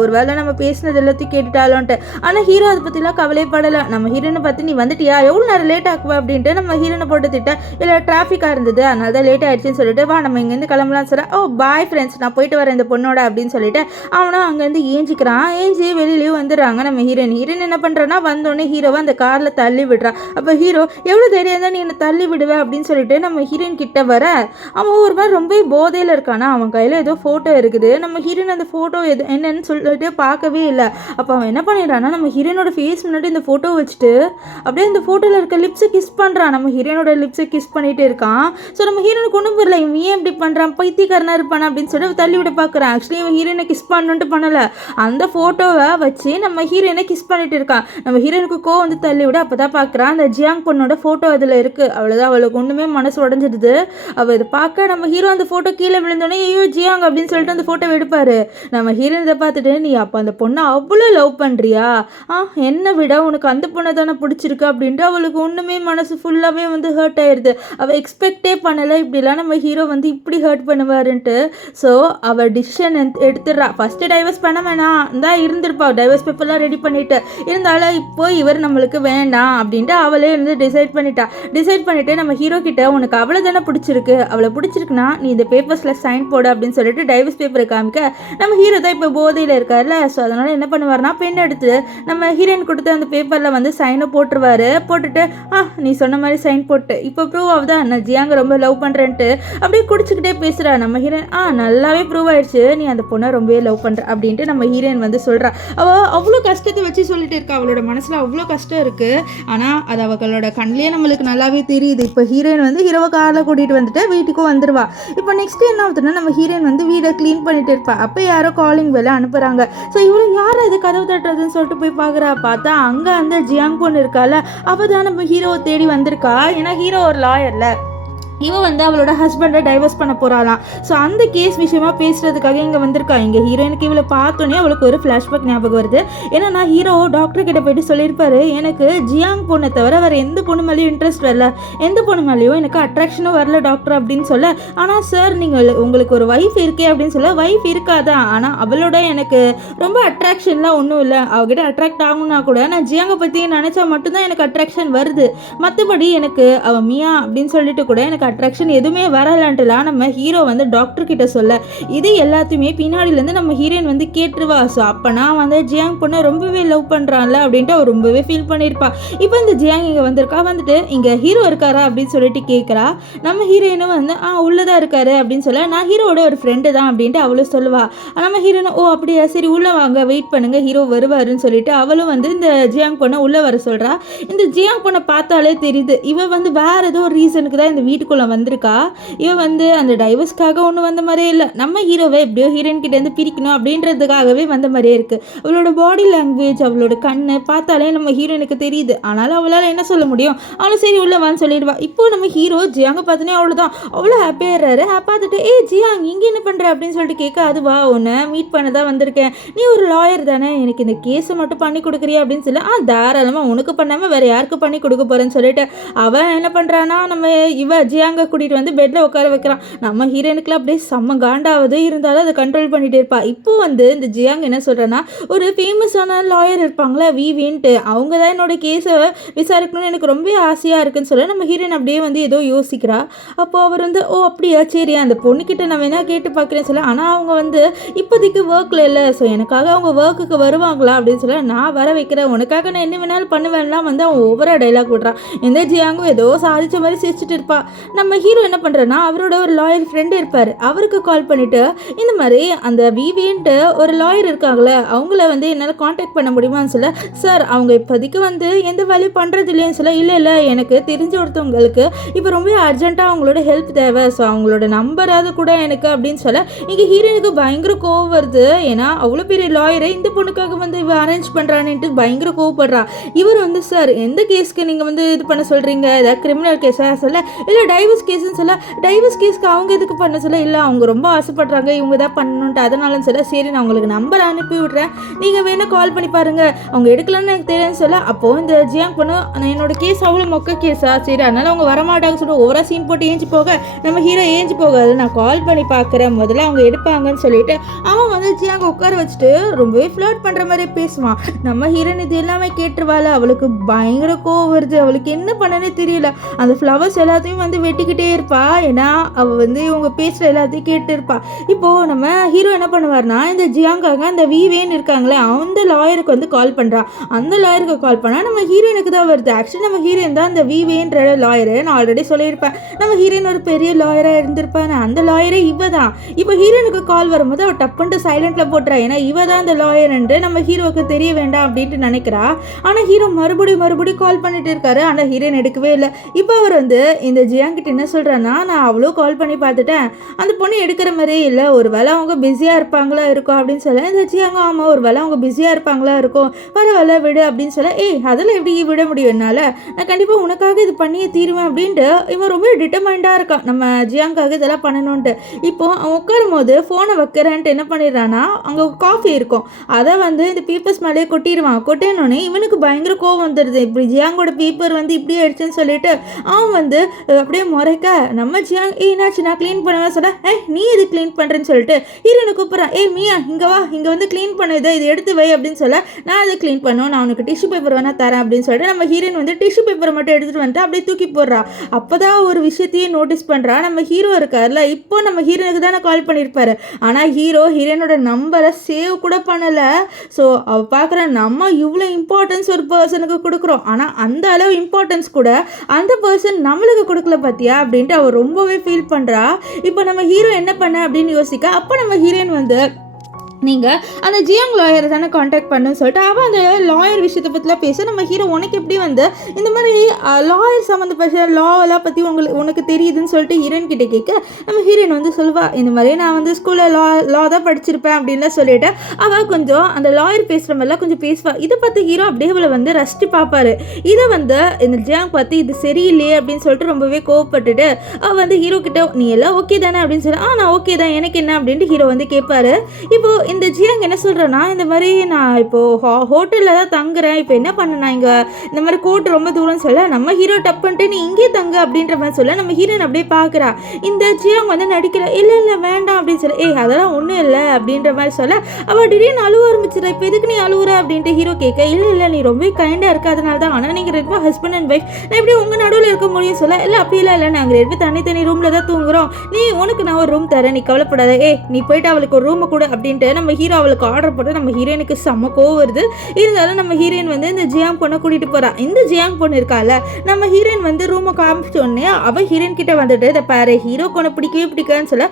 ஒரு வேளை நம்ம பேசினது எல்லாத்தையும் கேட்டுட்டாலோன்ட்டு. ஆனால் ஹீரோ அதை பற்றிலாம் கவலைப்படலை. நம்ம ஹீரோனை பார்த்து நீ வந்துட்டியா, எவ்வளோ நேரம் லேட் ஆக்குவா அப்படின்ட்டு நம்ம ஹீரோனை போட்டு திட்ட, இல்லை டிராஃபிக்காக இருந்தது அதனால தான் லேட் ஆகிடுச்சின்னு சொல்லிட்டு, வா நம்ம இங்கேருந்து கிளம்பலாம் சொல்ல, ஓ பாய் ஃப்ரெண்ட்ஸ் நான் போயிட்டு வரேன் இந்த பொண்ணோட அப்படின்னு சொல்லிட்டு அவனும் அங்கேருந்து ஏஞ்சிக்கிறான். ஏஞ்சி வெளியிலேயும் வந்துடுறாங்க நம்ம ஹீரோயின் என்ன பண்ணுறான்னா, வந்தோடனே ஹீரோவை அந்த காரில் தள்ளி விடுறா. அப்போ ஹீரோ எவ்வளோ தைரியம் தான் நீ என்னை தள்ளி விடுவேன் அப்படின்னு சொல்லிட்டு நம்ம ஹீரோயின் கிட்ட வர, அவன் ஒரு மாதிரி ரொம்ப போதையில் இருக்கானா. அவன் கையில் ஏதோ ஃபோட்டோ இருக்குது. நம்ம ஹீரோயின் அந்த ஃபோட்டோ என்னன்னு சொல்லிட்டு பார்க்கவே இல்லை. அப்போ அவன் என்ன பண்ணிடுறான்னா, நம்ம ஹீரோனோட ஃபேஸ் முன்னாடி இந்த ஃபோட்டோ வச்சுட்டு அப்படியே அந்த ஃபோட்டோவில் இருக்க லிப்ஸை கிஸ் பண்ணுறான். நம்ம ஹீரோனோட லிப்ஸை கிஸ் பண்ணிட்டு இருக்கான். ஸோ நம்ம ஹீரோனுக்கு ஒன்றும் புரியல, இவன் ஏன் இப்படி பண்ணுறான், பைத்தியக்காரனாக இருப்பானா அப்படின்னு சொல்லிட்டு தள்ளி விட பார்க்குறான். ஆக்சுவலி இவன் ஹீரோனை கிஸ் பண்ணணுன்ட்டு பண்ணலை, அந்த ஃபோட்டோவை வச்சு நம்ம ஹீரோயினை கிஸ் பண்ணிட்டு இருக்கான். நம்ம ஹீரோனுக்கு கோவம் வந்து தள்ளி விட அப்போ தான் பார்க்குறான் அந்த ஜியாங் பொண்ணோட ஃபோட்டோ அதில் இருக்குது. அவ்வளோதான், அவளுக்கு ஒன்றுமே மனசு உடஞ்சிடுது. அவள் இதை பார்க்க நம்ம ஹீரோ அந்த ஃபோட்டோ கீழே விழுந்தோடனே ஐயோ ஜியாங் அப்படின்னு சொல்லிட்டு அந்த ஃபோட்டோ எடுப்பார். நம்ம ஹீரோயின் இதை பார்த்துட்டு, நீ அப்போ அந்த பொண்ணை அவ்வளோ லவ் பண்ணுறியா, என்னை விட உனக்கு அந்த பொண்ணை தானே பிடிச்சிருக்கு அப்படின்ட்டு அவளுக்கு ஒன்றுமே மனசு ஃபுல்லாகவே வந்து ஹர்ட் ஆயிடுது. அவள் எக்ஸ்பெக்டே பண்ணலை இப்படிலாம் நம்ம ஹீரோ வந்து இப்படி ஹர்ட் பண்ணுவாருன்ட்டு. ஸோ அவள் டிசிஷன் எடுத்துடுறா. ஃபஸ்ட்டு டைவர்ஸ் பண்ண வேணாம் தான் இருந்திருப்பா, டைவர்ஸ் பேப்பர்லாம் ரெடி பண்ணிட்டு இருந்தாலும் இப்போ இவர் நம்மளுக்கு வேண்டாம் அப்படின்ட்டு அவளே வந்து டிசைட் பண்ணிட்டு நம்ம ஹீரோ கிட்ட, உனக்கு அவளை தானே பிடிச்சிருக்கு, அவளை பிடிச்சிருக்குன்னா நீ இந்த பேப்பர்ஸில் சைன் போடு அப்படின்னு சொல்லிட்டு டைவர்ஸ் பேப்பரை காமிக்க, நம்ம ஹீரோ தான் இப்போ போதையில் இருக்கார்ல. ஸோ அதனால் என்ன பண்ணுவார்னா, பென் எடுத்து நம்ம ஹீரோயின் கொடுத்து அந்த பேப்பரில் வந்து சைனை போட்டுருவார். போட்டுட்டு நீ சொன்ன மாதிரி சைன் போட்டு இப்போ ப்ரூவ் ஆகுதா நான் ஜியாங்க ரொம்ப லவ் பண்ணுறேன்ட்டு அப்படியே குடிச்சிக்கிட்டே பேசுகிறா. நம்ம ஹீரோயின் நல்லாவே ப்ரூவ் ஆயிடுச்சு, நீ அந்த பொண்ணை ரொம்பவே லவ் பண்ணுற அப்படின்ட்டு நம்ம ஹீரோயின் வந்து சொல்கிறா. அவள் அவ்வளோ கஷ்டத்தை வச்சு சொல்லிட்டு இருக்கா, அவளோட மனசில் அவ்வளோ கஷ்டம் இருக்குது. ஆனால் அது அவங்களோட கண்ணிலே நம்மளுக்கு நல்லாவே தெரியுது. இப்போ ஹீரோயின் வந்து ஹீரோவை காரில் கூட்டிகிட்டு வந்துட்டு வீட்டுக்கும் வந்துடுவா. இப்போ நெக்ஸ்ட் என்ன ஆகுதுன்னா, நம்ம ஹீரோயின் வந்து வீடை க்ளீன் பண்ணிட்டு இருப்பா. அப்போ யாரோ காலிங் பெல்ல அனுப்புகிறாங்க. ஸோ இவ்வளோ யார் அது கதவு தட்டுறதுன்னு சொல்லிட்டு போய் பார்க்குறா. பார்த்தா அங்கே அந்த ஜியாங் பொண்ணு இருக்கால, அவள் தான் நம்ம ஹீரோவை தேடி வந்திருக்கா. ஏன்னா ஹீரோ ஒரு லாயர்ல, இவன் வந்து அவளோட ஹஸ்பண்டை டைவர்ஸ் பண்ண போகிறாளாம். ஸோ அந்த கேஸ் விஷயமா பேசுகிறதுக்காக இங்கே வந்திருக்கா. இங்கே ஹீரோயினுக்கு இவளை பார்த்தோன்னே அவளுக்கு ஒரு ஃப்ளாஷ்பேக் ஞாபகம் வருது. ஏன்னா நான் ஹீரோ டாக்டர் கிட்ட போயிட்டு சொல்லியிருப்பாரு, எனக்கு ஜியாங் பொண்ணை தவிர வேறு எந்த பொண்ணு மேலேயும் இன்ட்ரெஸ்ட் வரல, எந்த பொண்ணு மேலேயும் எனக்கு அட்ராக்ஷனும் வரல டாக்டர் அப்படின்னு சொல்ல. ஆனால் சார் நீங்கள் உங்களுக்கு ஒரு ஒய்ஃப் இருக்கே அப்படின்னு சொல்ல, ஒய்ஃப் இருக்காதான், ஆனால் அவளோட எனக்கு ரொம்ப அட்ராக்ஷன்லாம் ஒன்றும் இல்லை, அவகிட்ட அட்ராக்ட் ஆகும்னா கூட நான் ஜியாங்கை பற்றி நினச்சா மட்டும்தான் எனக்கு அட்ராக்ஷன் வருது, மற்றபடி எனக்கு அவள் மியா அப்படின்னு சொல்லிட்டு கூட எனக்கு அட்ராக்ஷன் எதுவுமே வரலான்ட்டுலாம் நம்ம ஹீரோ வந்து டாக்டர் கிட்ட சொல்ல இது எல்லாத்தையுமே பின்னாடியிலேருந்து நம்ம ஹீரோயின் வந்து கேட்டுருவா. ஸோ அப்போனா வந்து ஜியாங் பொண்ணை ரொம்பவே லவ் பண்ணுறான்ல அப்படின்ட்டு அவர் ரொம்பவே ஃபீல் பண்ணியிருப்பா. இப்போ இந்த ஜியாங் இங்கே வந்திருக்கா, வந்துட்டு இங்கே ஹீரோ இருக்காரா அப்படின்னு சொல்லிட்டு கேட்குறா. நம்ம ஹீரோயினும் வந்து உள்ளதான் இருக்காரு அப்படின்னு சொல்ல நான் ஹீரோவோட ஒரு ஃப்ரெண்டு தான் அப்படின்ட்டு அவளும் சொல்லுவா. நம்ம ஹீரோயினும் ஓ அப்படியா சரி உள்ளே வாங்க வெயிட் பண்ணுங்க ஹீரோ வருவாருன்னு சொல்லிட்டு அவளும் வந்து இந்த ஜியாங் பொண்ணை உள்ளே வர சொல்கிறா. இந்த ஜியாங் பொண்ணை பார்த்தாலே தெரியுது இவ வந்து வேற ஏதோ ஒரு ரீசனுக்கு தான் இந்த வீட்டுக்குள்ளே வந்திருக்கா. இவ வந்து அந்த டைவர்ஸ்க்காக ஒன்றும் வந்த மாதிரியே இல்லை, நம்ம ஹீரோவை எப்படியோ ஹீரோயின் கிட்டேருந்து பிரிக்கணும் அப்படின்றதுக்காகவே வந்த மாதிரியே இருக்குது. அவளோட பாடி லாங்குவேஜ் அவளோட கண்ணு பார்த்தாலே நம்ம ஹீரோயினுக்கு தெரியுது. ஆனாலும் அவளால் என்ன சொல்ல முடியும், அவளும் சரி உள்ள வான்னு சொல்லிடுவா. இப்போ நம்ம ஹீரோ ஜியாங்க பார்த்தோன்னே அவ்வளோதான் அவ்வளோ ஹாப்பியாகிறாரு. பார்த்துட்டு ஜியாங் இங்கே என்ன பண்ணுற அப்படின்னு சொல்லிட்டு கேட்க அதுவா உன்னை மீட் பண்ண தான் வந்திருக்கேன், நீ ஒரு லாயர் தானே, எனக்கு இந்த கேஸை மட்டும் பண்ணி கொடுக்குறியா அப்படின்னு சொல்லி தாராளமாக உனக்கு பண்ணாமல் வேறு யாருக்கு பண்ணி கொடுக்க போகிறேன்னு சொல்லிட்டு அவன் என்ன பண்ணுறான்னா நம்ம ஜியாங்க கூட்டிகிட்டு வந்து பெட்டில் உட்கார வைக்கிறான். நம்ம ஹீரோயினுக்குலாம் அப்படியே செம்ம காண்டாவது இருந்தாலும் அதை கண்ட்ரோல் பண்ணிகிட்டே இருப்பா. இப்போ வந்து இந்த ஜியாங் என்ன சொல்கிறேன்னா ஒரு ஃபேமஸான லாயர் இருப்பாங்களே விவின்ட்டு அவங்க தான் என்னோட கேஸை விசாரிக்கணும்னு எனக்கு ரொம்ப ஆசையாக இருக்குன்னு சொல்ல நம்ம ஹீரோயின் அப்படியே வந்து ஏதோ யோசிக்கிறா. அப்போ அவர் வந்து ஓ அப்படியா சரி அந்த பொண்ணுக்கிட்ட நான் வேணா கேட்டு பார்க்குறேன்னு சொல்ல ஆனால் அவங்க வந்து இப்போதைக்கு ஒர்க்கில் இல்லை, ஸோ எனக்காக அவங்க ஒர்க்குக்கு வருவாங்களா அப்படின்னு சொல்ல நான் வர வைக்கிறேன் உனக்காக நான் என்ன வேணாலும் பண்ணுவேன்லாம் வந்து அவன் ஓவராக டைலாக் விட்றான். எந்த ஜியாங்கும் ஏதோ சாதிச்ச மாதிரி சிரிச்சுட்டு இருப்பா. நம்ம ஹீரோ என்ன பண்ணுறேன்னா அவரோட ஒரு லாயர் ஃப்ரெண்டு இருப்பார் அவருக்கு கால் பண்ணிவிட்டு இந்த மாதிரி அந்த விவின்ட்டு ஒரு லாயர் இருக்காங்களே அவங்கள வந்து என்னால் காண்டாக்ட் பண்ண முடியுமான்னு சொல்ல சார் அவங்க இப்போதைக்கு வந்து எந்த வேலையும் பண்ணுறது இல்லைன்னு சொல்ல இல்லை எனக்கு தெரிஞ்ச ஒருத்தவங்களுக்கு இப்போ ரொம்ப அர்ஜென்ட்டாக அவங்களோட ஹெல்ப் தேவை, ஸோ அவங்களோட நம்பராது கூட எனக்கு அப்படின்னு சொல்ல இங்கே ஹீரோயினுக்கு பயங்கர கோவம் வருது. ஏன்னா அவ்வளோ பெரிய லாயரை இந்த பொண்ணுக்காக வந்து இவ அரேஞ்ச் பண்ணுறான்ட்டு பயங்கர கோவப்படுறா. இவர் வந்து சார் எந்த கேஸ்க்கு நீங்கள் வந்து இது பண்ண சொல்கிறீங்க, ஏதாவது கிரிமினல் கேஸாக சொல்ல இல்லை டைவர்ஸ் கேஸ்ன்னு சொல்ல டைவர்ஸ் கேஸ்க்கு அவங்க எதுக்கு பண்ண சொல்ல இல்லை அவங்க ரொம்ப ஆசைப்படுறாங்க இவங்க தான் பண்ணணுன்ட்டு அதனாலன்னு சொல்ல சரி நான் உங்களுக்கு நம்பர் அனுப்பி விட்றேன் நீங்கள் வேணால் கால் பண்ணி பாருங்கள் அவங்க எடுக்கலான்னு எனக்கு தெரியும்னு சொல்ல அப்போது இந்த ஜியாங் பொண்ணு என்னோட கேஸ் அவ்வளோ மொக்க கேஸா சரி அதனால் அவங்க வரமாட்டாங்க சொல்லிட்டு ஓவரா சீன் போட்டு ஏஞ்சி போக நம்ம ஹீரோ ஏஞ்சி போகாது நான் கால் பண்ணி பார்க்குறேன் முதல்ல அவங்க எடுப்பாங்கன்னு சொல்லிட்டு அவன் வந்து ஜியாங்க உட்கார வச்சுட்டு ரொம்பவே ஃப்ளர்ட் பண்ணுற மாதிரி பேசுவான். நம்ம ஹீரோயின் இது எல்லாமே கேட்டுருவாள், அவளுக்கு பயங்கர கோவம் வருது, அவளுக்கு என்ன பண்ணனே தெரியல. அந்த ஃப்ளவர்ஸ் எல்லாத்தையும் வந்து வெட்டிக்கிட்டே இருப்பா. ஏன்னா அவள் வந்து இவங்க பேசுகிற எல்லாத்தையும் கேட்டு இருப்பா. இப்போது நம்ம ஹீரோ என்ன பண்ணுவார்னா இந்த ஜியாங்காக அந்த விவேன்னு இருக்காங்களே அந்த லாயருக்கு வந்து கால் பண்ணுறான். அந்த லாயருக்கு கால் பண்ணால் நம்ம ஹீரோயினுக்கு தான் வருது. ஆக்சுவலி நம்ம ஹீரோயின் தான் அந்த விவேன்ற லாயரு, நான் ஆல்ரெடி சொல்லியிருப்பேன் நம்ம ஹீரோயின் ஒரு பெரிய லாயராக இருந்திருப்பேன். அந்த லாயரே இவ தான். இப்போ ஹீரோயினுக்கு கால் வரும்போது அவள் டப்புன்ட்டு சைலண்டில் போட்டுறா. ஏன்னா இவ தான் அந்த லாயர்ன்ட்டு நம்ம ஹீரோவுக்கு தெரிய வேண்டாம் அப்படின்ட்டு நினைக்கிறா. ஆனால் ஹீரோ மறுபடியும் கால் பண்ணிட்டு இருக்காரு. ஆனால் ஹீரோயின் எடுக்கவே இல்லை. இப்போ அவர் வந்து இந்த ஜியாங்கிட்ட என்ன சொல்கிறான்னா நான் அவ்வளோ கால் பண்ணி பார்த்துட்டேன் அந்த பொண்ணு எடுக்கிற மாதிரியே இல்லை, ஒரு வேளை அவங்க பிஸியாக இருப்பாங்களா இருக்கும் அப்படின்னு சொல்ல இந்த ஜியாங்க ஆமாம் ஒரு வேளை அவங்க பிஸியாக இருப்பாங்களா இருக்கும் பரவாயில்ல விடு அப்படின்னு சொல்ல அதெல்லாம் எப்படி விட முடியும் என்னால், நான் கண்டிப்பாக உனக்காக இது பண்ணியே தீருவேன் அப்படின்ட்டு இவன் ரொம்ப டிட்டர்மைண்டாக இருக்கான் நம்ம ஜியாங்காக இதெல்லாம் பண்ணணுன்ட்டு. இப்போ அவன் உட்காரும் போது ஃபோனை வைக்கிறேன்ட்டு என்ன பண்ணிடுறான்னா அங்கே காஃபி இருக்கும் அதை வந்து இந்த பேப்பர்ஸ் மேலேயே கொட்டிடுவான். கொட்டினோடனே இவனுக்கு பயங்கர கோவம் வந்துடுது, இப்படி ஜியாங்கோட பேப்பர் வந்து இப்படி ஆயிடுச்சுன்னு சொல்லிட்டு அவன் வந்து அப்படியே முறைக்க நம்ம ஜியாங் என்னாச்சு நான் க்ளீன் பண்ணுவேன் சொல்ல நீ இது க்ளீன் பண்ணுறேன்னு சொல்லிட்டு ஹீரோனை கூப்பிட்றான். மியா இங்கே வா இங்கே வந்து க்ளீன் பண்ணுது இது எடுத்து வை அப்படின்னு சொல்ல நான் அதை க்ளீன் பண்ணுவோம் நான் உனக்கு டிஷ்யூ பேப்பர் வேணா தரேன் அப்படின்னு சொல்லிட்டு நம்ம ஹீரோயின் வந்து டிஷ்யூ பேப்பரை மட்டும் எடுத்துகிட்டு வந்துட்டு அப்படியே தூக்கி போடுறா. அப்போ தான் ஒரு விஷயத்தையே நோட்டீஸ் பண்ணுறா. நம்ம ஹீரோ இருக்கார்ல இப்போ நம்ம ஹீரோனுக்கு தானே கால் பண்ணியிருப்பாரு, ஆனால் ஹீரோயினோட நம்பரை சேவ் கூட பண்ணலை. ஸோ அவள் பார்க்குற நம்ம இவ்வளோ இம்பார்ட்டன்ஸ் ஒரு பர்சனுக்கு கொடுக்குறோம், ஆனால் அந்த அளவு இம்பார்ட்டன்ஸ் கூட அந்த பர்சன் நம்மளுக்கு கொடுக்கல பார்த்தியா அப்படின்ட்டு அவள் ரொம்பவே ஃபீல் பண்ணுறா. இப்போ நம்ம ஹீரோ என்ன பண்ண அப்படின்னு யோசிக்க அப்போ நம்ம ஹீரோயின் வந்து நீங்கள் அந்த ஜியாங் லாயரை தானே காண்டாக்ட் பண்ணுன்னு சொல்லிட்டு அவன் அந்த லாயர் விஷயத்தை பற்றிலாம் பேச நம்ம ஹீரோ உனக்கு எப்படி வந்து இந்த மாதிரி லாயர் சம்மந்தப்பட்ட லாவெல்லாம் பற்றி உனக்கு தெரியுதுன்னு சொல்லிட்டு ஹீரோயின் கிட்டே கேட்க நம்ம ஹீரோயின் வந்து சொல்வா இந்த மாதிரி நான் வந்து ஸ்கூலில் லா தான் படிச்சிருப்பேன் அப்படின்லாம் சொல்லிவிட்டு அவள் கொஞ்சம் அந்த லாயர் பேசுகிற மாதிரிலாம் கொஞ்சம் பேசுவாள். இதை பார்த்து ஹீரோ அப்படியே அவளை வந்து ரசித்து பார்ப்பாரு. இதை வந்து இந்த ஜியாங் பார்த்து இது சரியில்லையே அப்படின்னு சொல்லிட்டு ரொம்பவே கோவப்பட்டுட்டு அவள் வந்து ஹீரோ கிட்ட நீ எல்லாம் ஓகே தானே அப்படின்னு சொல்லி நான் ஓகே தான் எனக்கு என்ன அப்படின்ட்டு ஹீரோ வந்து கேட்பாரு. இப்போது இந்த ஜியாங் என்ன சொல்கிறேன்னா, இந்த மாதிரி நான் இப்போது ஹோட்டலில் தான் தங்குறேன், இப்போ என்ன பண்ணேன் இங்கே இந்த மாதிரி கோர்ட் ரொம்ப தூரம் சொல்ல, நம்ம ஹீரோ டப்புன்ட்டு நீ இங்கே தங்கு அப்படின்ற மாதிரி சொல்ல, நம்ம ஹீரோயின் அப்படியே பார்க்குறா. இந்த ஜியாங் வந்து நடிக்கிற இல்லை இல்லை வேண்டாம் அப்படின்னு சொல்ல, அதெல்லாம் ஒன்றும் இல்லை அப்படின்ற மாதிரி சொல்ல, அவள் திடீர்னு அழுவ ஆரம்பிச்சிடா. இப்போ எதுக்கு நீ அழுவுற அப்படின்ட்டு ஹீரோ கேட்க, இல்லை இல்லை நீ ரொம்ப கைண்டாக இருக்க அதனால தான், ஆனால் நீங்கள் ரெண்டு ஹஸ்பண்ட் அண்ட் ஒய்ஃப், நான் எப்படி உங்கள் நடுவில் இருக்க முடியும் சொல்ல, இல்லை அப்படிலாம் இல்லை நாங்கள் ரெண்டு தனி ரூமில் தான் தூங்குறோம், நீ உனக்கு நான் ஒரு ரூம் தரேன், நீ கவலைப்படாத, நீ போயிட்டு அவளுக்கு ஒரு ரூமை கொடு அப்படின்ட்டு நம்ம ஹீரோ அவளுக்கு ஆர்டர் போட்டு நம்ம ஹீரோயினுக்கு செம்ம கோவம் வருது. இருந்தாலும் நம்ம ஹீரோயின் வந்து இந்த ஜியாங் பொண்ணை கூட்டிகிட்டு போகிறா. இந்த ஜியாங் பொண்ணு இருக்கால, நம்ம ஹீரோயின் வந்து ரூமை காமிச்சோடனே அவள் ஹீரோயின் கிட்ட வந்துட்டு இதை பாரு ஹீரோக்கு ஒன்று பிடிக்கவே பிடிக்காதுன்னு சொல்ல,